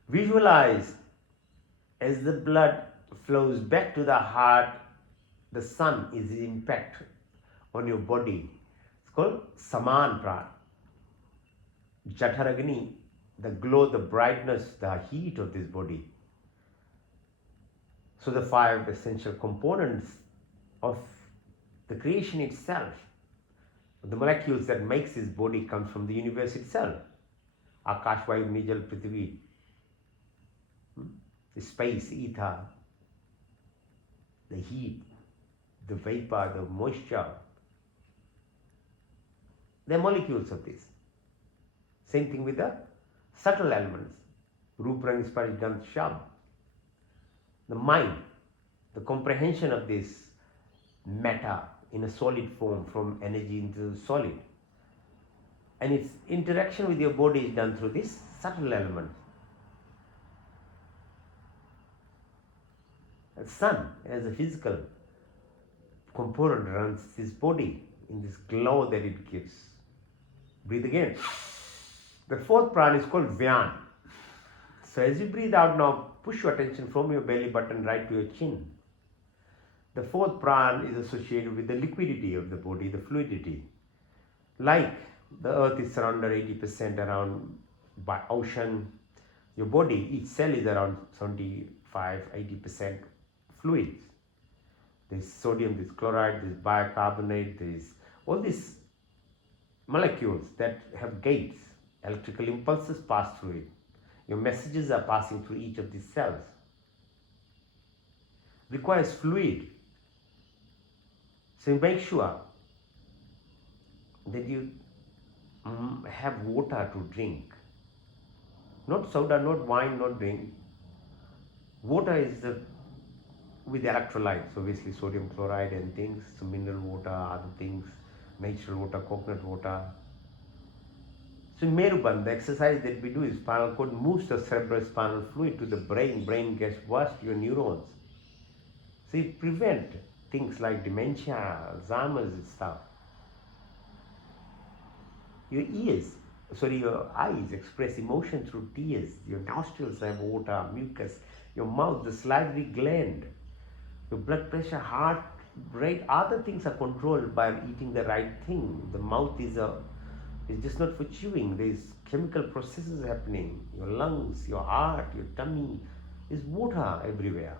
Visualize as the blood flows back to the heart, the sun is impact on your body. It's called Saman Prana. Jatharagni, the glow, the brightness, the heat of this body. So the 5 essential components of the creation itself, the molecules that makes this body, comes from the universe itself. Akash, Vayu, Nijal, Prithvi, the space, ether, the heat, the vapor, the moisture. They are molecules of this. Same thing with the subtle elements, Rupa, Rang, Sparsh, Gandh, Shabd. The mind, the comprehension of this matter in a solid form, from energy into solid. And its interaction with your body is done through this subtle element. The sun, as a physical component, runs this body in this glow that it gives. Breathe again. The 4th prana is called Vyana. So as you breathe out now, push your attention from your belly button right to your chin. The 4th prana is associated with the liquidity of the body, the fluidity. Like the earth is surrounded 80% around by ocean, your body, each cell is around 75-80% fluids. There's sodium, there's chloride, there's bicarbonate, there's all these molecules that have gates. Electrical impulses pass through it. Your messages are passing through each of these cells. Requires fluid. So make sure that you have water to drink. Not soda, not wine, not drink. Water is with electrolytes, obviously sodium chloride and things, so mineral water, other things, natural water, coconut water. So in Merubandh, the exercise that we do is spinal cord moves the cerebrospinal fluid to the brain. Brain gets washed, your neurons. So you prevent things like dementia, Alzheimer's and stuff. Your ears, sorry, your eyes express emotion through tears. Your nostrils have water, mucus. Your mouth, the salivary gland. Your blood pressure, heart rate, other things are controlled by eating the right thing. The mouth is just not for chewing. There's chemical processes happening. Your lungs, your heart, your tummy. There's water everywhere.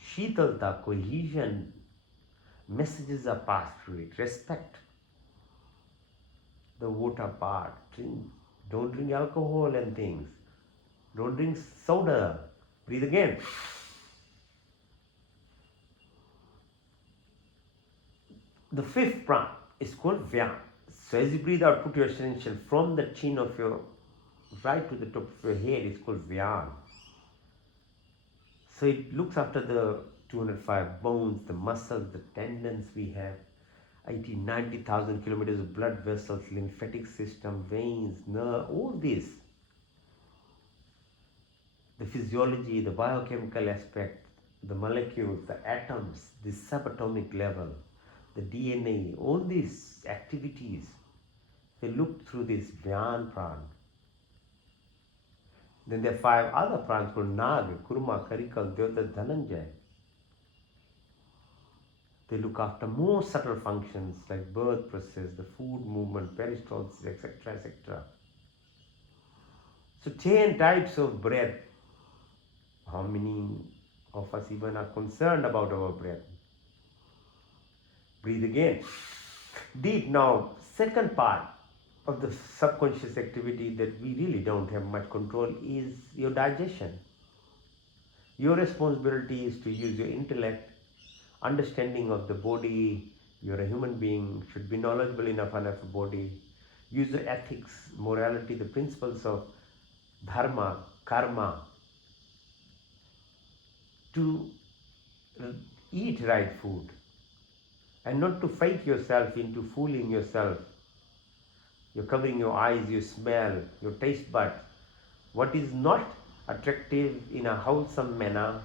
Shitalta, cohesion, messages are passed through it. Respect the water part. Don't drink alcohol and things. Don't drink soda. Breathe again. The fifth prana is called Vyam. So as you breathe out, put your attention from the chin of your right to the top of your head. It's called Vyam. So it looks after the 205 bones, the muscles, the tendons we have. 90,000 kilometers of blood vessels, lymphatic system, veins, nerve, all this. The physiology, the biochemical aspect, the molecules, the atoms, the subatomic level, the DNA, all these activities, they look through this Vyan Pran. Then there are 5 other prans called Nag, Kurma, Karikal, Dyota, Dhananjay. They look after more subtle functions like birth process, the food movement, peristalsis, etc., etc. So 10 types of breath. How many of us even are concerned about our breath? Breathe again. Deep now, second part of the subconscious activity that we really don't have much control is your digestion. Your responsibility is to use your intellect, understanding of the body. You're a human being, should be knowledgeable enough on the body. Use the ethics, morality, the principles of dharma, karma, to eat right food and not to fake yourself into fooling yourself. You're covering your eyes, your smell, your taste buds. What is not attractive in a wholesome manner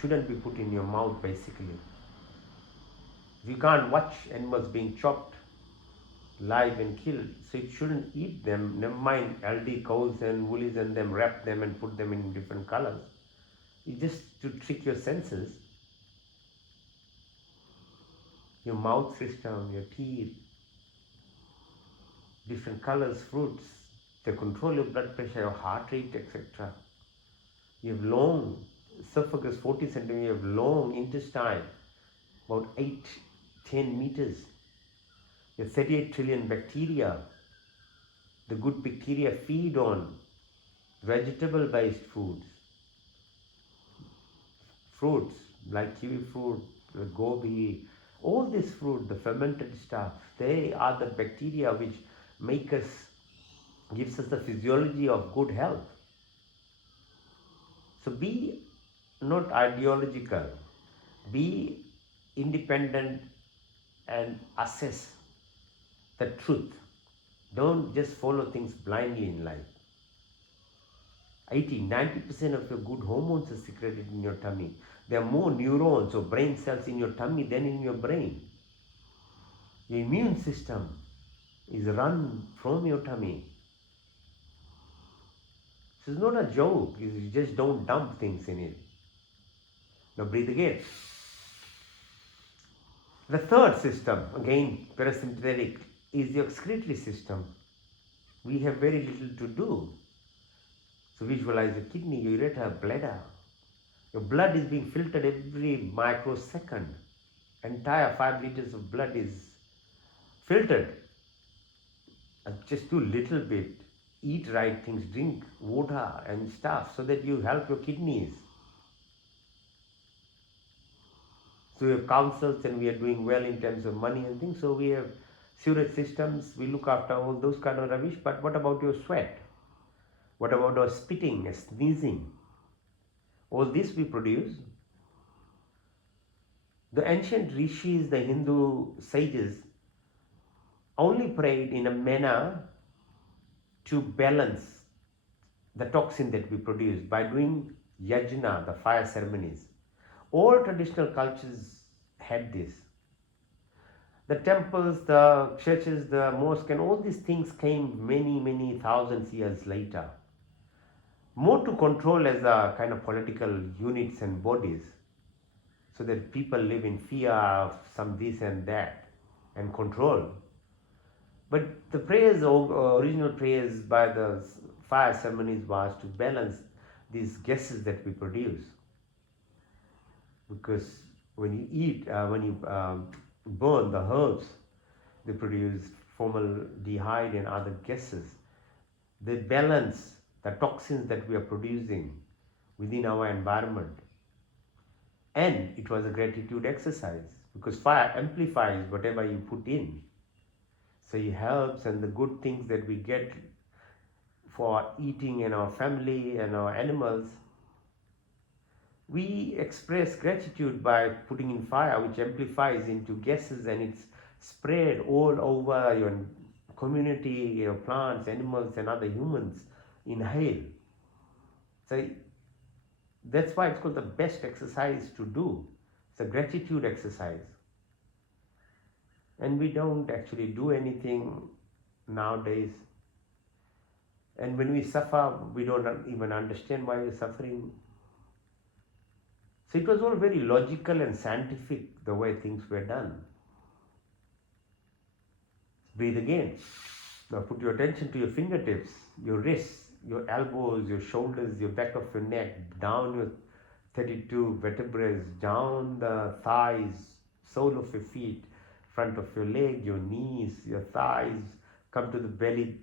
shouldn't be put in your mouth, basically. If you can't watch animals being chopped live and killed, so you shouldn't eat them. Never mind LD cows and woolies and them, wrap them and put them in different colors. It's just to trick your senses. Your mouth system, your teeth, different colors, fruits, they control your blood pressure, your heart rate, etc. You have long esophagus, 40 centimeters, you have long intestine, about 8-10 meters. You have 38 trillion bacteria. The good bacteria feed on vegetable-based foods, fruits like kiwi fruit, the gobi, all this fruit, the fermented stuff, they are the bacteria which gives us the physiology of good health. So be not ideological, be independent and assess the truth. Don't just follow things blindly in life. 80-90% of your good hormones are secreted in your tummy. There are more neurons or brain cells in your tummy than in your brain. Your immune system is run from your tummy. So it's not a joke, you just don't dump things in it. Now breathe again. The third system, again parasympathetic, is your excretory system. We have very little to do. So visualize your kidney, your ureter, bladder. Your blood is being filtered every microsecond. Entire 5 liters of blood is filtered. And just do little bit. Eat right things, drink water and stuff so that you help your kidneys. So we have councils and we are doing well in terms of money and things. So we have sewage systems, we look after all those kind of rubbish. But what about your sweat? What about our spitting, sneezing? All this we produce. The ancient rishis, the Hindu sages, only prayed in a manner to balance the toxin that we produce by doing yajna, the fire ceremonies. All traditional cultures had this. The temples, the churches, the mosque, and all these things came many, many thousands years later. More to control as a kind of political units and bodies, so that people live in fear of some this and that and control. But the prayers, original prayers by the fire ceremonies was to balance these gases that we produce. Because when you eat, when you burn the herbs, they produce formaldehyde and other gases. They balance the toxins that we are producing within our environment. And it was a gratitude exercise because fire amplifies whatever you put in. So it helps, and the good things that we get for eating and our family and our animals, we express gratitude by putting in fire, which amplifies into gases, and it's spread all over your community, your plants, animals, and other humans inhale. So that's why it's called the best exercise to do. It's a gratitude exercise. And we don't actually do anything nowadays. And when we suffer, we don't even understand why we're suffering. So it was all very logical and scientific, the way things were done. Breathe again. Now put your attention to your fingertips, your wrists, your elbows, your shoulders, your back of your neck, down your 32 vertebrae, down the thighs, sole of your feet, front of your leg, your knees, your thighs, come to the belly,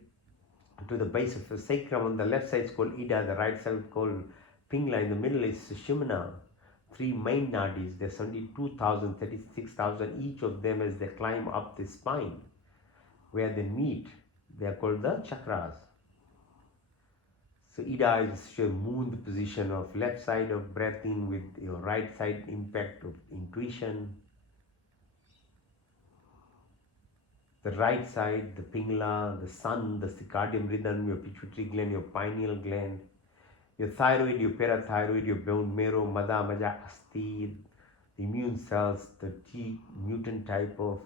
to the base of your sacrum. On the left side is called Ida, the right side is called Pingla, in the middle is Sushumna. Three main nadis, there's 72,000, 36,000 each of them as they climb up the spine. Where they meet, they are called the chakras. So Ida is a moon position of left side of breath in with your right side impact of intuition. The right side, the Pingala, the sun, the circadian rhythm, your pituitary gland, your pineal gland, your thyroid, your parathyroid, your bone marrow, mada, maja, asti, the immune cells, the T mutant type of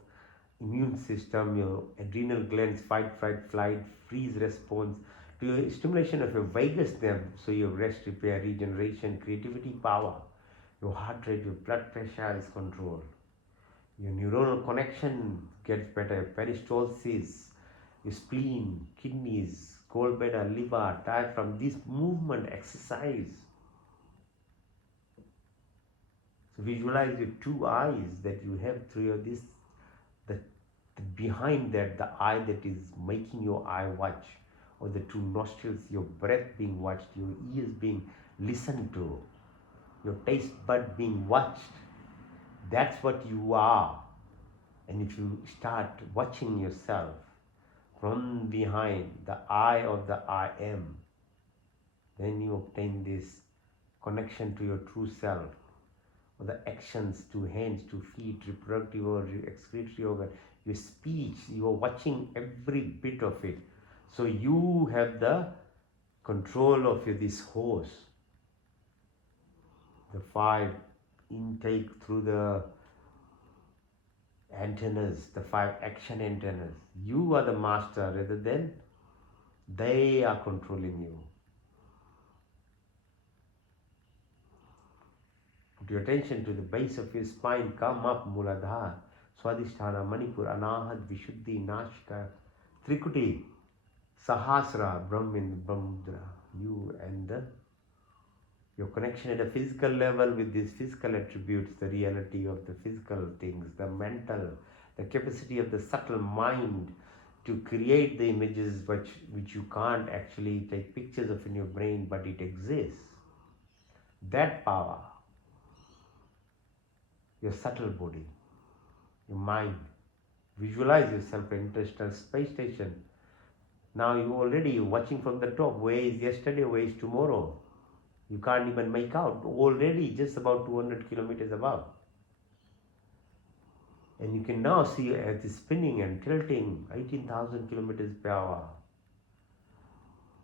immune system, your adrenal glands, fight, flight, freeze response, to your stimulation of your vagus nerve, so your rest, repair, regeneration, creativity, power, your heart rate, your blood pressure is controlled, your neuronal connection gets better, your peristalsis, your spleen, kidneys, gallbladder, liver, diaphragm, this movement exercise. So visualize your two eyes that you have through your this, the behind that, the eye that is making your eye watch, or the two nostrils, your breath being watched, your ears being listened to, your taste bud being watched. That's what you are. And if you start watching yourself from behind the eye of the I am, then you obtain this connection to your true self, or the actions, to hands, to feet, reproductive or excretory organ, your speech, you are watching every bit of it. So you have the control of this horse. The 5 intake through the antennas, the 5 action antennas. You are the master rather than they are controlling you. Put your attention to the base of your spine. Come up, Muladhara, Swadhisthana, Manipur, Anahat, Vishuddhi, Nashika, Trikuti, Sahasra, Brahmin, Brahmudra. You and your connection at a physical level with these physical attributes, the reality of the physical things, the mental, the capacity of the subtle mind to create the images which you can't actually take pictures of in your brain, but it exists. That power, your subtle body, your mind. Visualize yourself in International Space Station. Now you already watching from the top. Where is yesterday? Where is tomorrow? You can't even make out. Already just about 200 kilometers above. And you can now see it is spinning and tilting 18,000 kilometers per hour.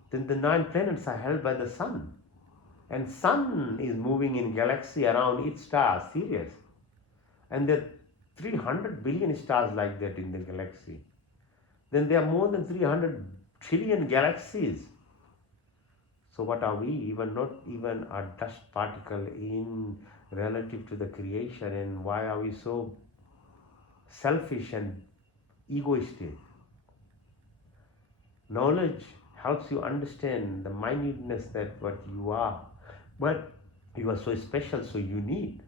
Then the 9 planets are held by the sun. And sun is moving in galaxy around its star, Sirius. And the 300 billion stars like that in the galaxy. Then there are more than 300 trillion galaxies. So what are we? Even not even a dust particle in relative to the creation. And why are we so selfish and egoistic? Knowledge helps you understand the minuteness that what you are, but you are so special, so unique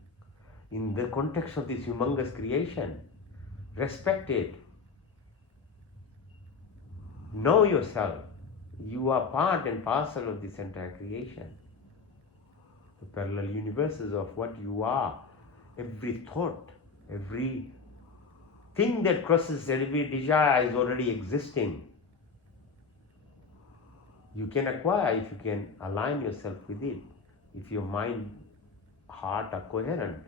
in the context of this humongous creation. Respect it. Know yourself. You are part and parcel of this entire creation. The parallel universes of what you are. Every thought, every thing that crosses every desire is already existing. You can acquire if you can align yourself with it. If your mind, heart are coherent,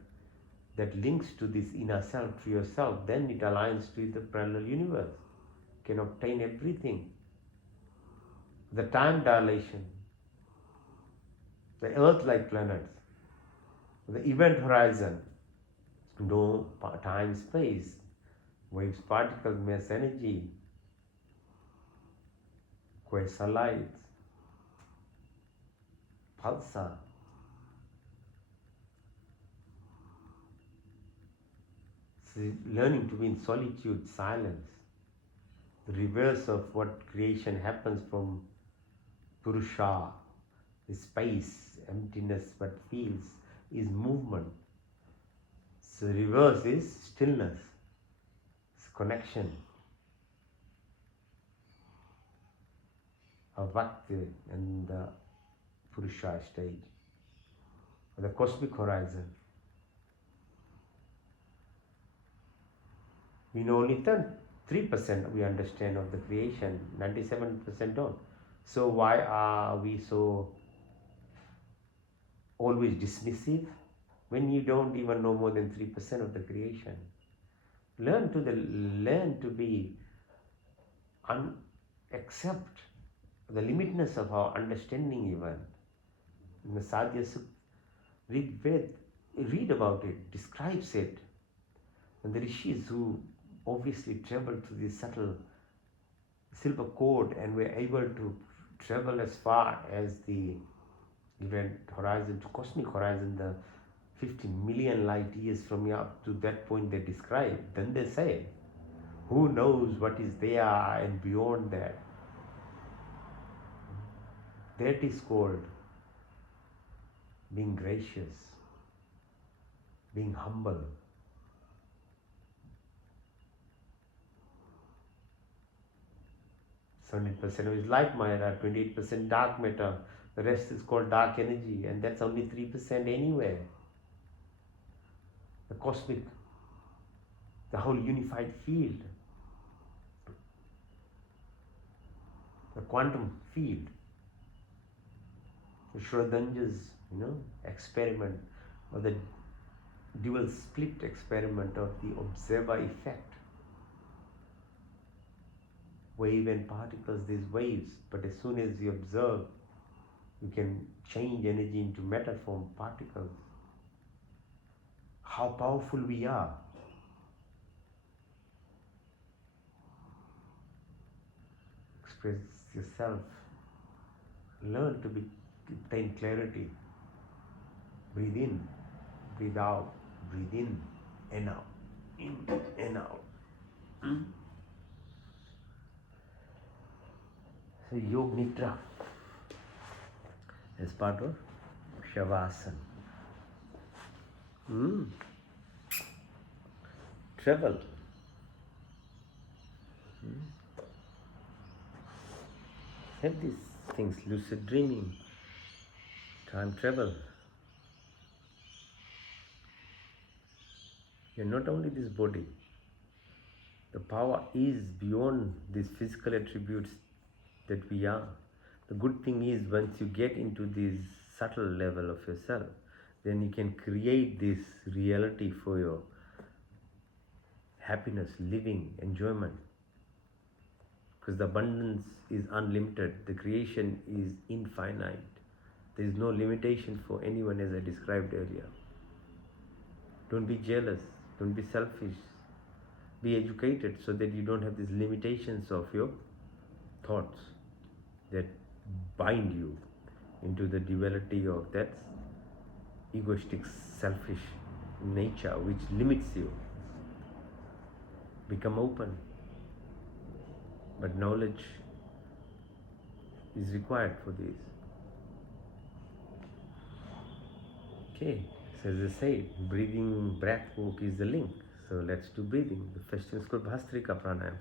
that links to this inner self, to yourself, then it aligns to the parallel universe. You can obtain everything. The time dilation, the Earth-like planets, the event horizon, no time, space, waves, particles, mass, energy, quasar lights, pulsar. So learning to be in solitude, silence, the reverse of what creation happens from Purusha, the space, emptiness, what feels is movement. So reverse is stillness, it's connection. Avakti and the Purusha stage, the cosmic horizon. We know only 3% we understand of the creation, 97% don't. So why are we so always dismissive when you don't even know more than 3% of the creation? Learn to be accept the limitness of our understanding even. In the Sadhya Sutta, read about it, describes it. And the rishis who obviously traveled to the subtle silver cord and were able to travel as far as the event horizon to cosmic horizon, the 50 million light years from here up to that point they describe, then they say, who knows what is there and beyond that? That is called being gracious, being humble. 70% of it is light matter, 28% dark matter, the rest is called dark energy, and that's only 3% anywhere. The cosmic, the whole unified field, the quantum field, the Schrodinger's, experiment, or the dual split experiment of the observer effect. Wave and particles, these waves, but as soon as you observe, you can change energy into matter form particles. How powerful we are. Express yourself. Learn to obtain clarity. Breathe in, breathe out, breathe in and out, in and out. So Yoga Nidra as part of Shavasana. Travel. Have these things, lucid dreaming, time travel. You're not only this body. The power is beyond these physical attributes that we are. The good thing is once you get into this subtle level of yourself, then you can create this reality for your happiness, living, enjoyment. Because the abundance is unlimited, the creation is infinite. There is no limitation for anyone, as I described earlier. Don't be jealous, don't be selfish, Be educated so that you don't have these limitations of your thoughts that bind you into the duality of that egoistic, selfish nature which limits you. Become open. But knowledge is required for this. Okay, so as I said, breathing, breath work is the link. So let's do breathing. The first is called Bhastrika Pranayam.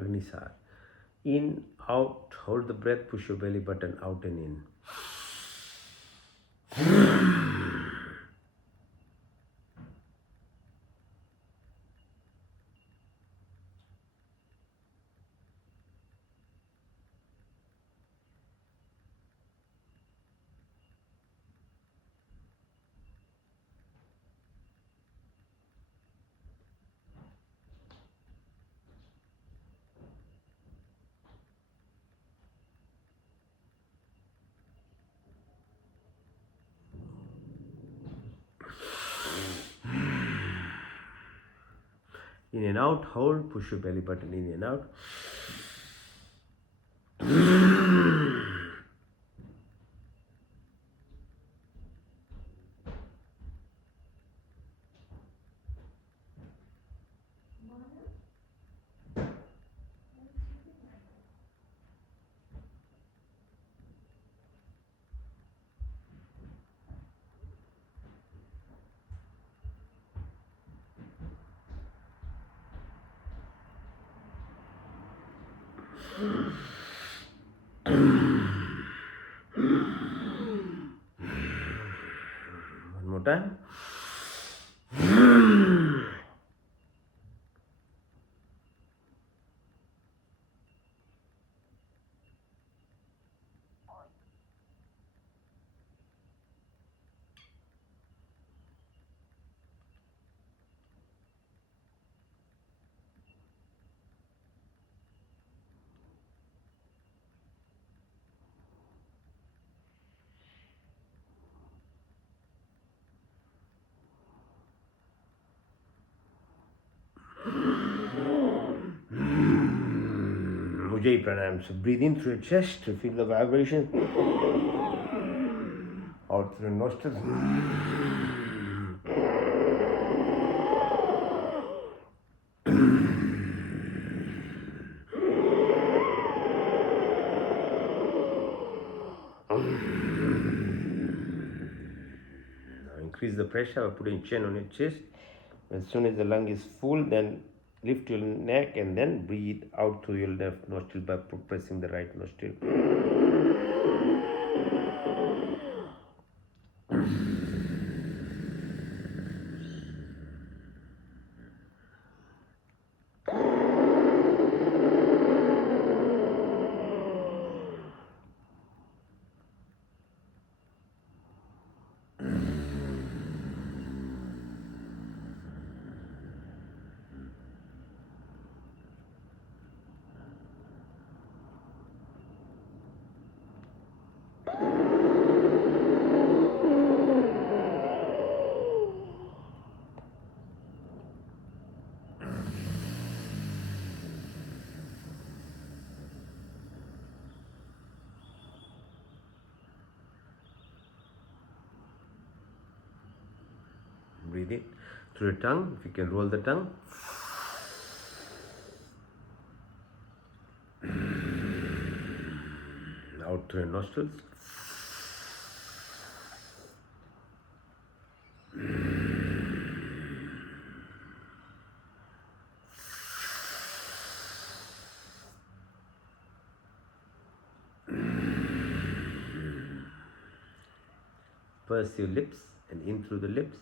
Agnisar. In, out, hold the breath, push your belly button out and in. In and out, hold, push your belly button in and out. One more time. Ujjayi Pranayam. So breathe in through your chest to feel the vibration. Out through your nostrils. Now increase the pressure by putting chin on your chest. As soon as the lung is full, then lift your neck and then breathe out through your left nostril by pressing the right nostril. Breathe it through your tongue. If you can roll the tongue. Out through your nostrils. First your lips and in through the lips.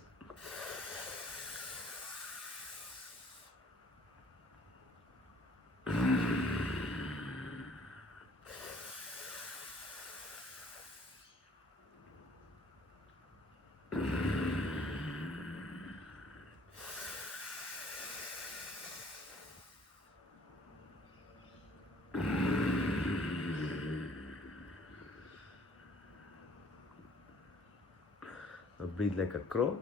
Now breathe like a crow.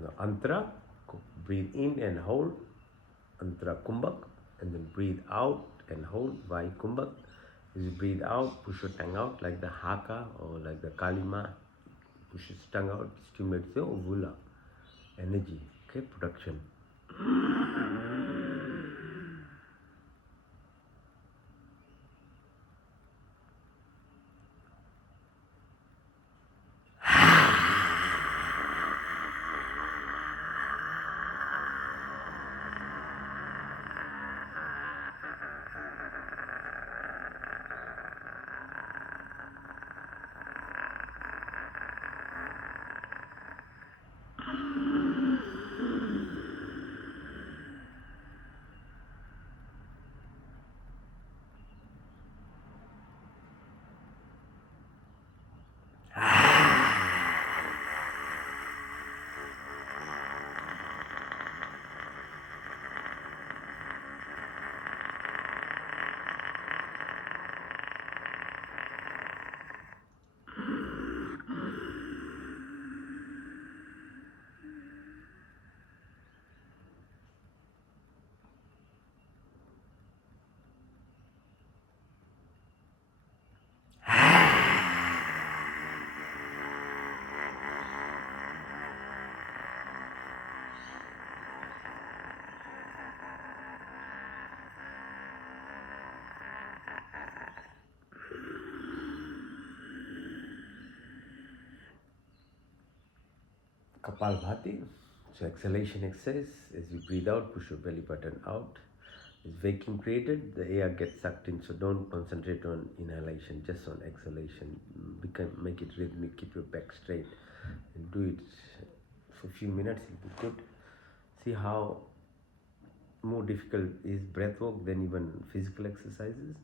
Now Antra, breathe in and hold, Antra Kumbhak, and then breathe out and hold, Vai Kumbhak. As you breathe out, push your tongue out like the Haka or like the Kalima. Push your tongue out, stimulates the ovula, energy, okay, production. Kapalbhati. So exhalation exercise. As you breathe out, push your belly button out. As vacuum created, the air gets sucked in. So don't concentrate on inhalation, just on exhalation. Make it rhythmic. Keep your back straight, and do it for a few minutes. It'll be good. See how more difficult is breath work than even physical exercises.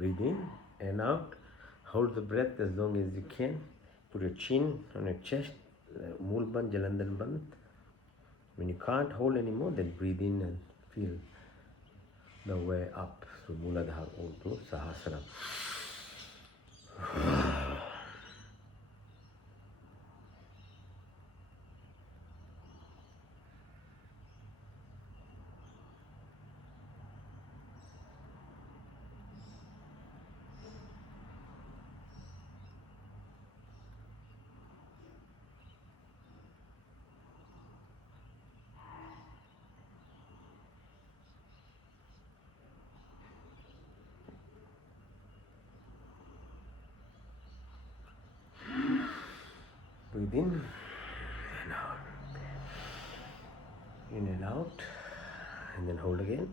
Breathe in and out. Hold the breath as long as you can. Put your chin on your chest. Mool Bandh, Jalandhar Bandh. When you can't hold anymore, then breathe in and feel the way up through Mooladhara or to Sahasrara. Breathe in and out. In and out. And then hold again.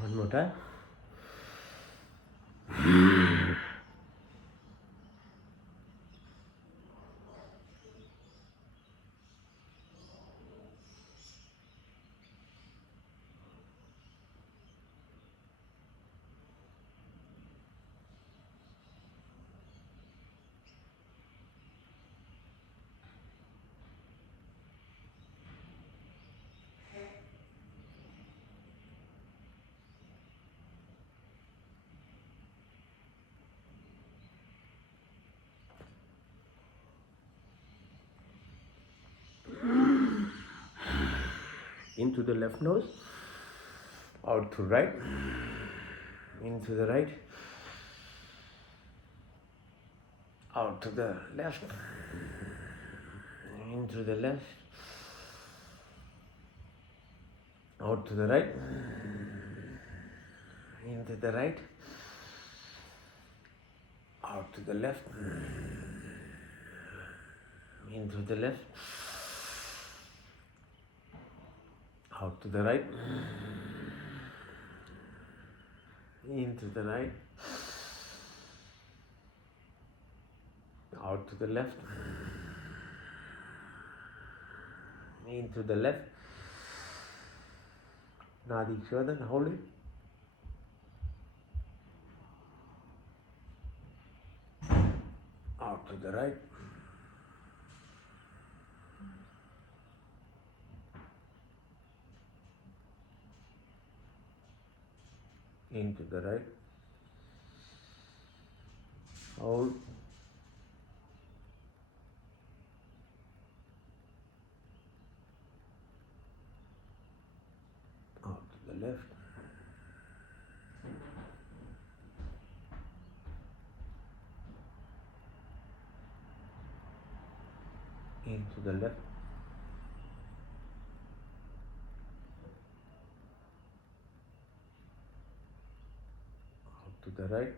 One more time. Into the left nose, out to right, into the right, out to the left, into the left, out to the right, into the right, out to the left, into the left, out to the right, into the right, out to the left, into the left. Nadi Shraddha, hold it. Out to the right. Into the right. Hold. Out to the left. Into the left. Out to the right.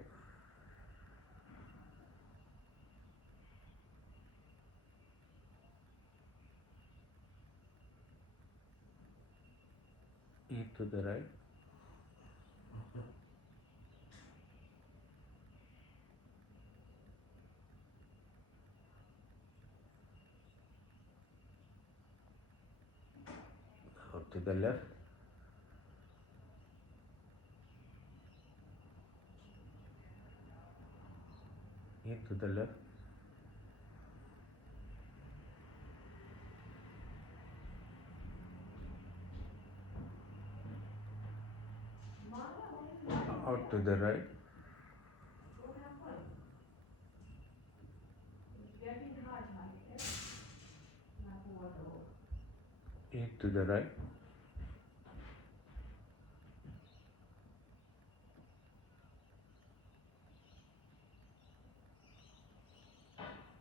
Into the right. Out to the left. Into the left. Out to the right. Into the right.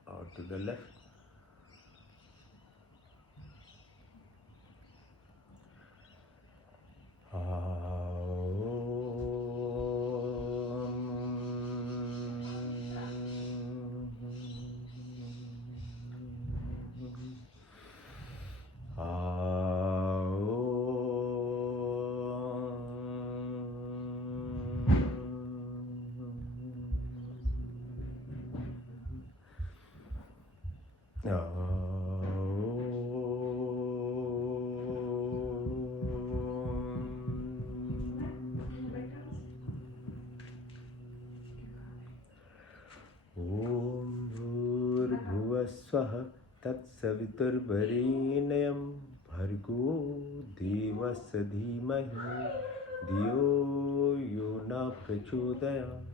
Out to the left. स्वः तत्सवितुर्वरेण्यं भर्गो देवस्य धीमहि धियो यो न प्रचोदयात्।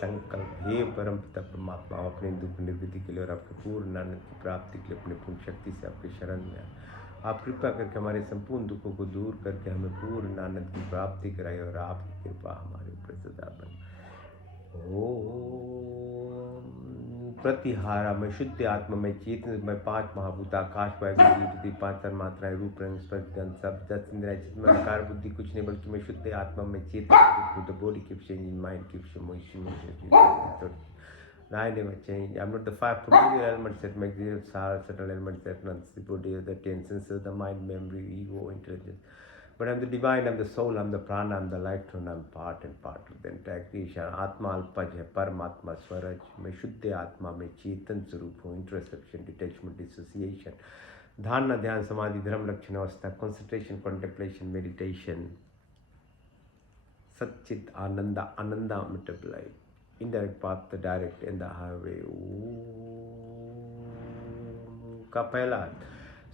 संकल्प। हे परम पिता परमात्मा, अपने दुख निवृत्ति के लिए और आपके पूर्ण आनंद की प्राप्ति के लिए अपने पूर्ण शक्ति से आपके शरण में आए। आप कृपा करके हमारे संपूर्ण दुखों को दूर करके हमें पूर्ण आनंद की प्राप्ति कराए और आपकी कृपा हमारे ऊपर सदा बने। ओम प्रतिहारा में शुद्ध आत्मा में चेतन में पांच महाभूत आकाश वायु पांच तन्मात्राएं रूप रंग स्पर्श गंध सब 10 इंद्रियां जिसमें अहंकार बुद्धि कुछ नहीं बल्कि मैं शुद्ध आत्मा में चेतन the body keeps changing, mind keeps changing, I never change. I'm not the five primary elements that make the subtle elements that runs the body, the 10 senses, the mind, memory, ego, intelligence. But I'm the divine, I'm the soul, I'm the prana, I'm the electron, I'm part and part of the entire creation. Atma alpaj hai, Paramatma Swaraj. मैं शुद्ध आत्मा में चेतन स्वरूप हूँ. Introspection, detachment, dissociation, धारणा, ध्यान, समाधि, dharma, lakshana avastha, concentration, contemplation, meditation, sachchit ananda, ananda multiply, indirect path, the direct and the highway. का पहला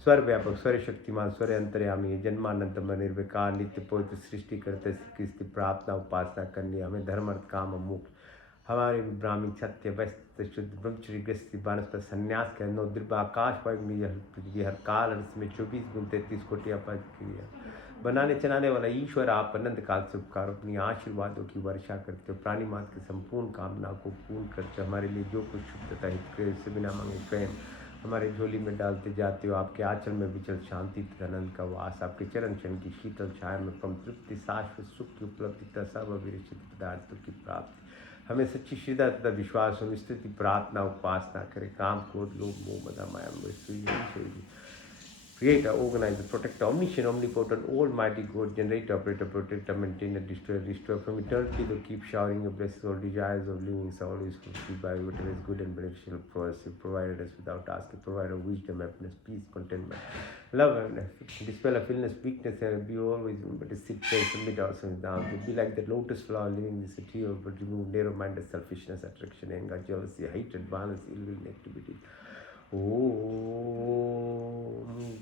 स्वर व्यापक, स्वर शक्तिमान, स्वर अंतर्यामी, जन्मानंत निर्विकार, नित्य पवित्र, सृष्टि करते किसकी प्रार्थना उपासना करनी। हमें धर्म अर्थ काम मोक्ष, हमारे ब्राह्मी सत्य व्यस्त शुद्ध ब्रह्मचर्य गृहस्थी वानप्रस्थ संन्यास के नौ द्रव्य आकाश वायु हर काल में 24 गुण 33 कोटि अपाज क्रिया बनाने चलाने वाला ईश्वर आप अनंत काल से उपकार अपनी आशीर्वादों की वर्षा करते हो। प्राणी मात्र की संपूर्ण कामना को पूर्ण करते हो। हमारे लिए जो कुछ शुद्धता हित से बिना मांगे स्वयं हमारे झोली में डालते जाते हो। आपके आंचल में विचल शांति आनंद का वास, आपके चरण चरण की शीतल छाया में परम तृप्ति शाश्वत सुख की उपलब्धि तथा सब अविरचित पदार्थों की प्राप्ति। हमें सच्ची श्रद्धा तथा विश्वास और स्तुति प्रार्थना उपासना करें। काम क्रोध लोभ मोह मद माया Creator, organizer, protector, omniscient, omnipotent, almighty God, generator, operator, protector, maintainer, destroyer, restorer, from eternity to keep showering your blessings, all desires of living is always fulfilled by whatever is good and beneficial for us. You provided us without asking, provider of wisdom, happiness, peace, contentment, love, and dispel of illness, weakness, and be always, but sit there, submit ourselves down. To be like the lotus flower, living this tree, but remove narrow-minded selfishness, attraction, anger, jealousy, hatred, violence, ill will, negativity. ओम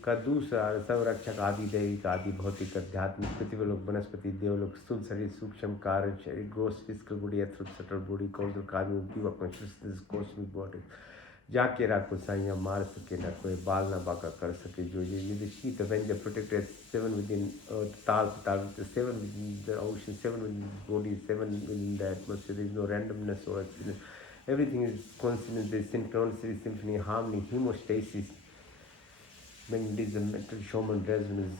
का दूसरा संरक्षक आदि दैविक आदि भौतिक आध्यात्मिक पृथ्वीलोक वनस्पति देवलोक स्थूल शरीर sukshma karana sharira gross physical body एथ्रोट subtle body kaushal karya jiva consciousness cosmic body जाके राखो साइया मार सके ना कोई बाल ना बाका कर सके जो ये शीत वेंजर प्रोटेक्टेड 7 विदिन ताल ताल 7 within the ocean 7 within body 7 in the atmosphere there is no randomness or accident. Everything is consonant, there is synchronicity, symphony, harmony, hemostasis, magnetism, mental Schumann resonance.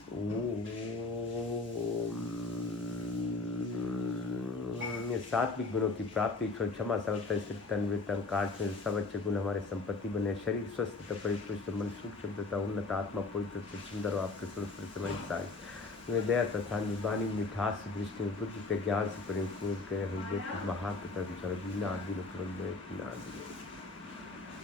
ये सात्विक गुणों की प्राप्ति, क्षमा, सरलता, स्थिरता, निवृत्ता, काट में सब अच्छे गुण हमारे संपत्ति बने। शरीर स्वस्थ, परिपुष्ट, मन सूक्ष्म तथा उन्नत, आत्मा पवित्र सुंदर और आपके स्वरूप समय सारी में दया तथा निर्वाणी मिठास दृष्टि बुद्धि के ज्ञान से परिपूर्ण गए हृदय की महान तथा विचार बिना आदि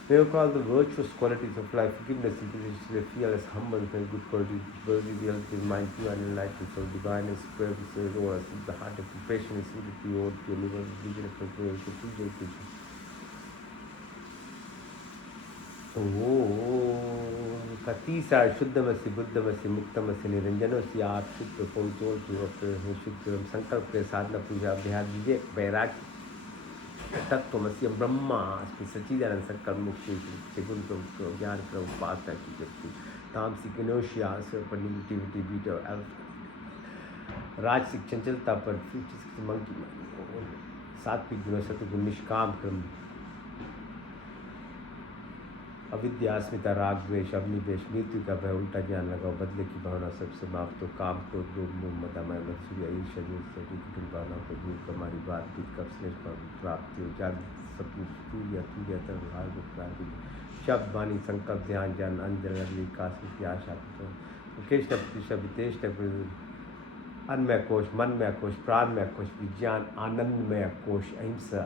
They are called the virtuous qualities of life: forgiveness, simplicity, fearless, humble, and good qualities. Worthy, reality, mind, pure and enlightened, so divine and square, with all us. The heart of compassion is suited to your liver, vision of creation, purification. ओम का तीसरा शुद्धमसि बुद्धमसि मुक्तमसि निरंजनोसि आप शुद्ध पवित्र शुद्ध संकल्प के साधना पूजा अभ्यास विवेक वैराग्य तत्वमसि ब्रह्मास्मि सच्चिदानंद संकल्प मुक्ति गुण ज्ञान क्रम उपासना की शक्ति तामसिक इनोशिया पर निगेटिविटी बीटा राजसिक चंचलता पर मंकी सात्विक गुण सतुगुण निष्काम क्रम अविद्या, अस्मिता, राग, द्वेष, अग्निवेश, मृत्यु का भय, उल्टा ज्ञान लगाओ, बदले की भावना सब समाप्त हो, काम, क्रोध, लोभ, मोह, मदामय, मत्सर्य, ईर्ष्या, शरीर से कठिन भावना को दूर कर, हमारी बातचीत कब श्रेष्ठ प्राप्ति हो, जागृत सपने तूर्य तूर्य तरंग क्रांति, शब्द, वाणी, संकल्प, ध्यान, ज्ञान, अंजल, अगली, काशी, आशा, कृष्ण, प्रतिष्ठा, वितेष्ट, अन्नमय कोश, मनमय कोश, प्राणमय कोश, विज्ञान, आनंदमय कोश, अहिंसा,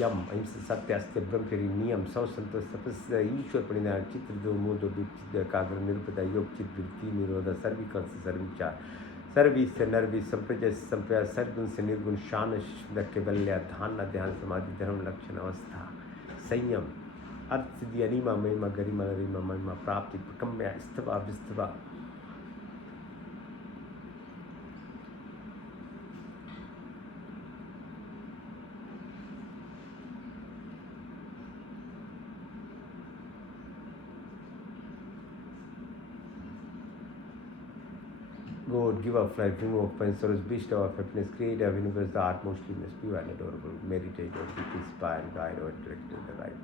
यम, अहिंसा, सत्य, अस्त्य, ब्रह्मचर्य, नियम, सौ संतोष, तपस्या, ईश्वर परिणाम, चित्र, दो मोद, विचित, एकाग्र, निरुपदा, योग, चित, वृत्ति, निरोधा, सर्विकर्ष, सर्विचार, सर्वी से नरवी, संप्रजय संप्रया, सर्वगुण से निर्गुण, शान, कैवल्य, ध्यान, ध्यान, समाधि, धर्म, लक्षण, अवस्था, संयम, अर्थ, सिद्धि, अनिमा, महिमा, गरिमा, गरिमा, महिमा, प्राप्ति, प्रकम्या, स्थवा, विस्तवा, God, give of life, remove of pain, sorrows, bestow of happiness, create of universe, the utmost goodness, pure and adorable, meditate on it, inspire, guide, or direct in the right.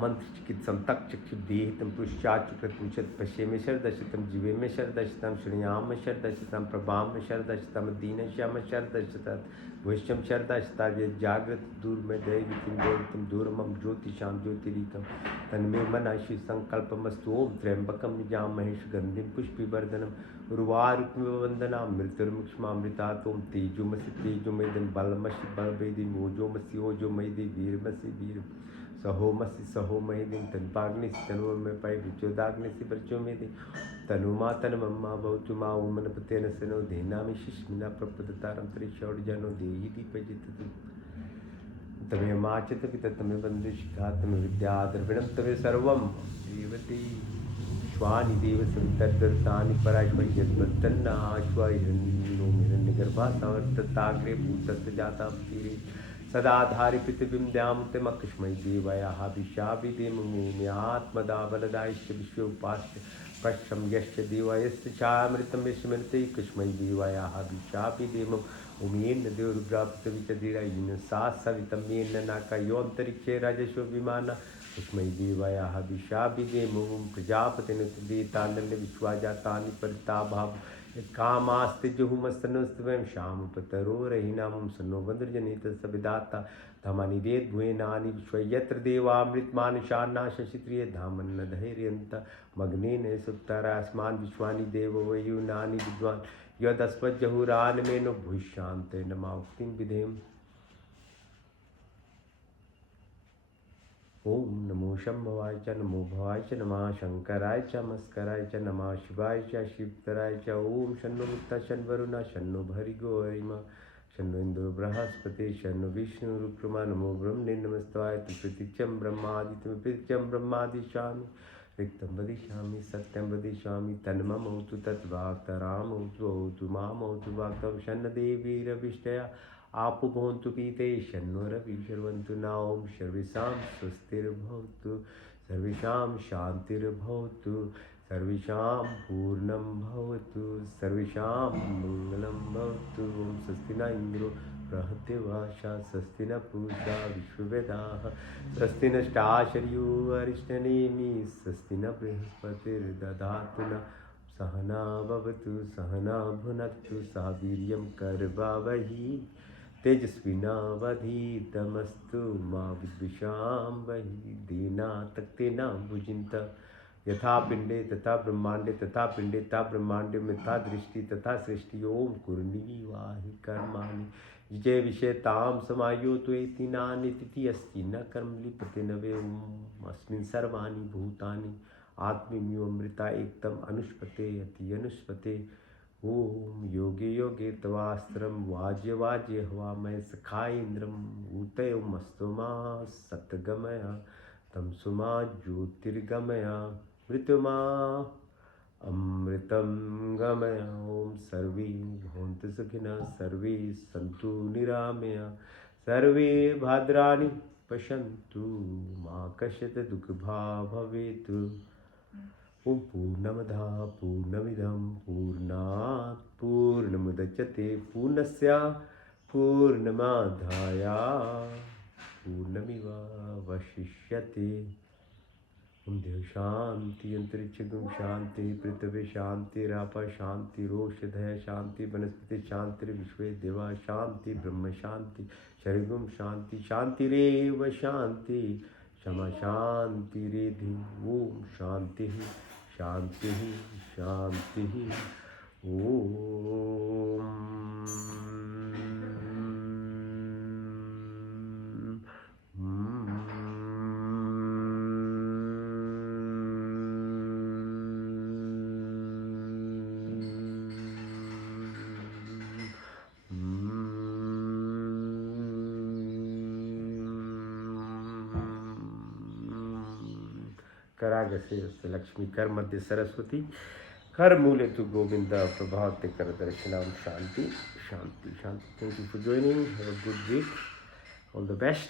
मंत्र चिकित्सम तक चक्षुदेहितम पुरुषाचुकृत पश्येमे शरदशतम जीवेमे शरदशतम श्रेयाम शरदशतम प्रभाम शरदशतम दीनश्याम शरदशतम भविष्यम शरदशता ये जागृत दूर में दैवितम दूरमम ज्योतिषाम ज्योतिरिकम तन्मे मनाशि संकल्पमस्तु ओम त्र्यंबकम निजाम महेश गंधिम पुष्पिवर्धनम उर्वारुकवंदना मृत्युर्मुक्षमामृतातोम तेजोमसि तेजोमयदम बलमसि बलवेदि ओजोमसि ओजोमयदि वीरमसि वीर सहोमसि सहोमयदिं तन्पाग्नि तनुर्मे पै विचोदाग्नि बर्चो में दे तनुमा तनमम्मा भवतु मा ओमनपतेन सनो धेनामि शिष्मिना प्रपदतारं त्रिशौर्जनो देहि दीपजित तमे माचित पिततमे बंधु शिखा तमे विद्याद्रविणं तमे सर्वं देवते श्वानि देव सवितर्दत्तानि पराश्वयद्वत्तन्नाश्वा हिरण्यो हिरण्यगर्भा संवर्तताग्रे भूतस्य जाता तीरे सदाधारि पृथिवीं देवयाः विशाभिदेमूम्यात्मदाबलदायश्च विश्वोपास्य पक्षं यश्च देवायश्च चामृतं यश्मृते कुष्मै देवायाः विशाभिदेमम् उमेन देवरुद्रापृथ्वी च धीरायिन सा सवितं येन नाकयोऽन्तरिक्षे राजस्व विमाना कुष्मै देवायाः विशाभिदेमं प्रजापतिन देतानन्य विश्वाजातानि परिताभाव कामास्ति जुहुमस्तनुस्त्वं श्यामपतरोरहिनामं सन्नो बंधुर्जनित सविदाता धमानि वेद भुवनानि विश्वयत्र देवामृतमानुषान्ना शशित्रिय धामन्न धैर्यन्त मग्नेन सुप्तरास्मान् विश्वानि देववयुनानि विद्वान् यदस्मज्जहुरान्मेनो भूष्यान्ते नमाउक्तिं विधेम। ओम नमो शंभवाय च नमो भवाय च नमः शंकराय च मस्कराय च नमः शिवाय च शिवतराय च ओम शन्नो मित्ता शन्वरुणा शन्नो भरिगो हरिमा शन्नो इंद्रो बृहस्पति शन्नो विष्णु रुक्रमा नमो ब्रह्मणे नमस्ताय प्रतीक्षं ब्रह्मादित्यं प्रतीक्षं ब्रह्मादिशामि रिक्तं वदिष्यामि सत्यं वदिष्यामि तन्ममोतु तद्वाक्तरामोतु मामोतु वाक्तं शन्नदेवीरविष्टया आपो भवन्तु पीते शन्नो रविशर्वन्तु न ॐ सर्वेषां स्वस्तिर्भवतु सर्वेषां शान्तिर्भवतु सर्वेषां पूर्णं भवतु सर्वेषां मङ्गलं भवतु ॐ स्वस्ति न इन्द्रो बृहद्देवाशा स्वस्ति न पूषा विश्ववेदाः स्वस्ति नष्टाशर्यो अरिष्टनेमि स्वस्ति न बृहस्पतिर्दधातु न सहना भवतु सहना भुनक्तु सह वीर्यं कर्वावहि तेजस्विनावधीतमस्तु मा विद्विषावहि दीना तक्तेन भुजिन्त यथा पिंडे तथा ब्रह्मांडे तथा पिंडे तथा ब्रह्मांडे में तथा दृष्टि तथा सृष्टि ओम कुर्निवाहि कर्माणि जय विषयताम समायो त्वेति नानि तिथि अस्ति न कर्म लिप्यते न वे अस्मिन् सर्वाणि भूतानि आत्मन्योमृता एकदम अनुष्पते अति अनुष्पते ओम योगे योगे तवास्त्रम वाज्य वाज्य हवा मैं सखा इंद्रम ऊतयो मस्तुमा सतगमया तमसुमा ज्योतिर्गमया मृत्युमा अमृतं गमया ओम सर्वे भवन्तु सुखिनः सर्वे सन्तु निरामया सर्वे भद्राणि पश्यन्तु मा कश्चित् दुःखभाग् भवेत् ओम पूर्णमदा पूर्णमिदं पूर्णात् पूर्णमुदच्यते पूर्णस्य पूर्णमादाय पूर्णमिवावशिष्यते। ओम देव शांति, अंतरिक्ष गुम शांति, पृथ्वी शांति, रापा शांति, रोषधय शांति, वनस्पति शांति, विश्व देवा शांति, ब्रह्म शांति, शरीरगुम शांति, शांतिरेव शांति, क्षमा शांति रेधि। ओम शांति शांति शांति। कराग्रसे लक्ष्मी, कर मध्य सरस्वती, कर मूले तु गोविंद, प्रभाते कर दर्शनम। Shanti shanti shanti. Thank you for joining. Have a good week, all the best.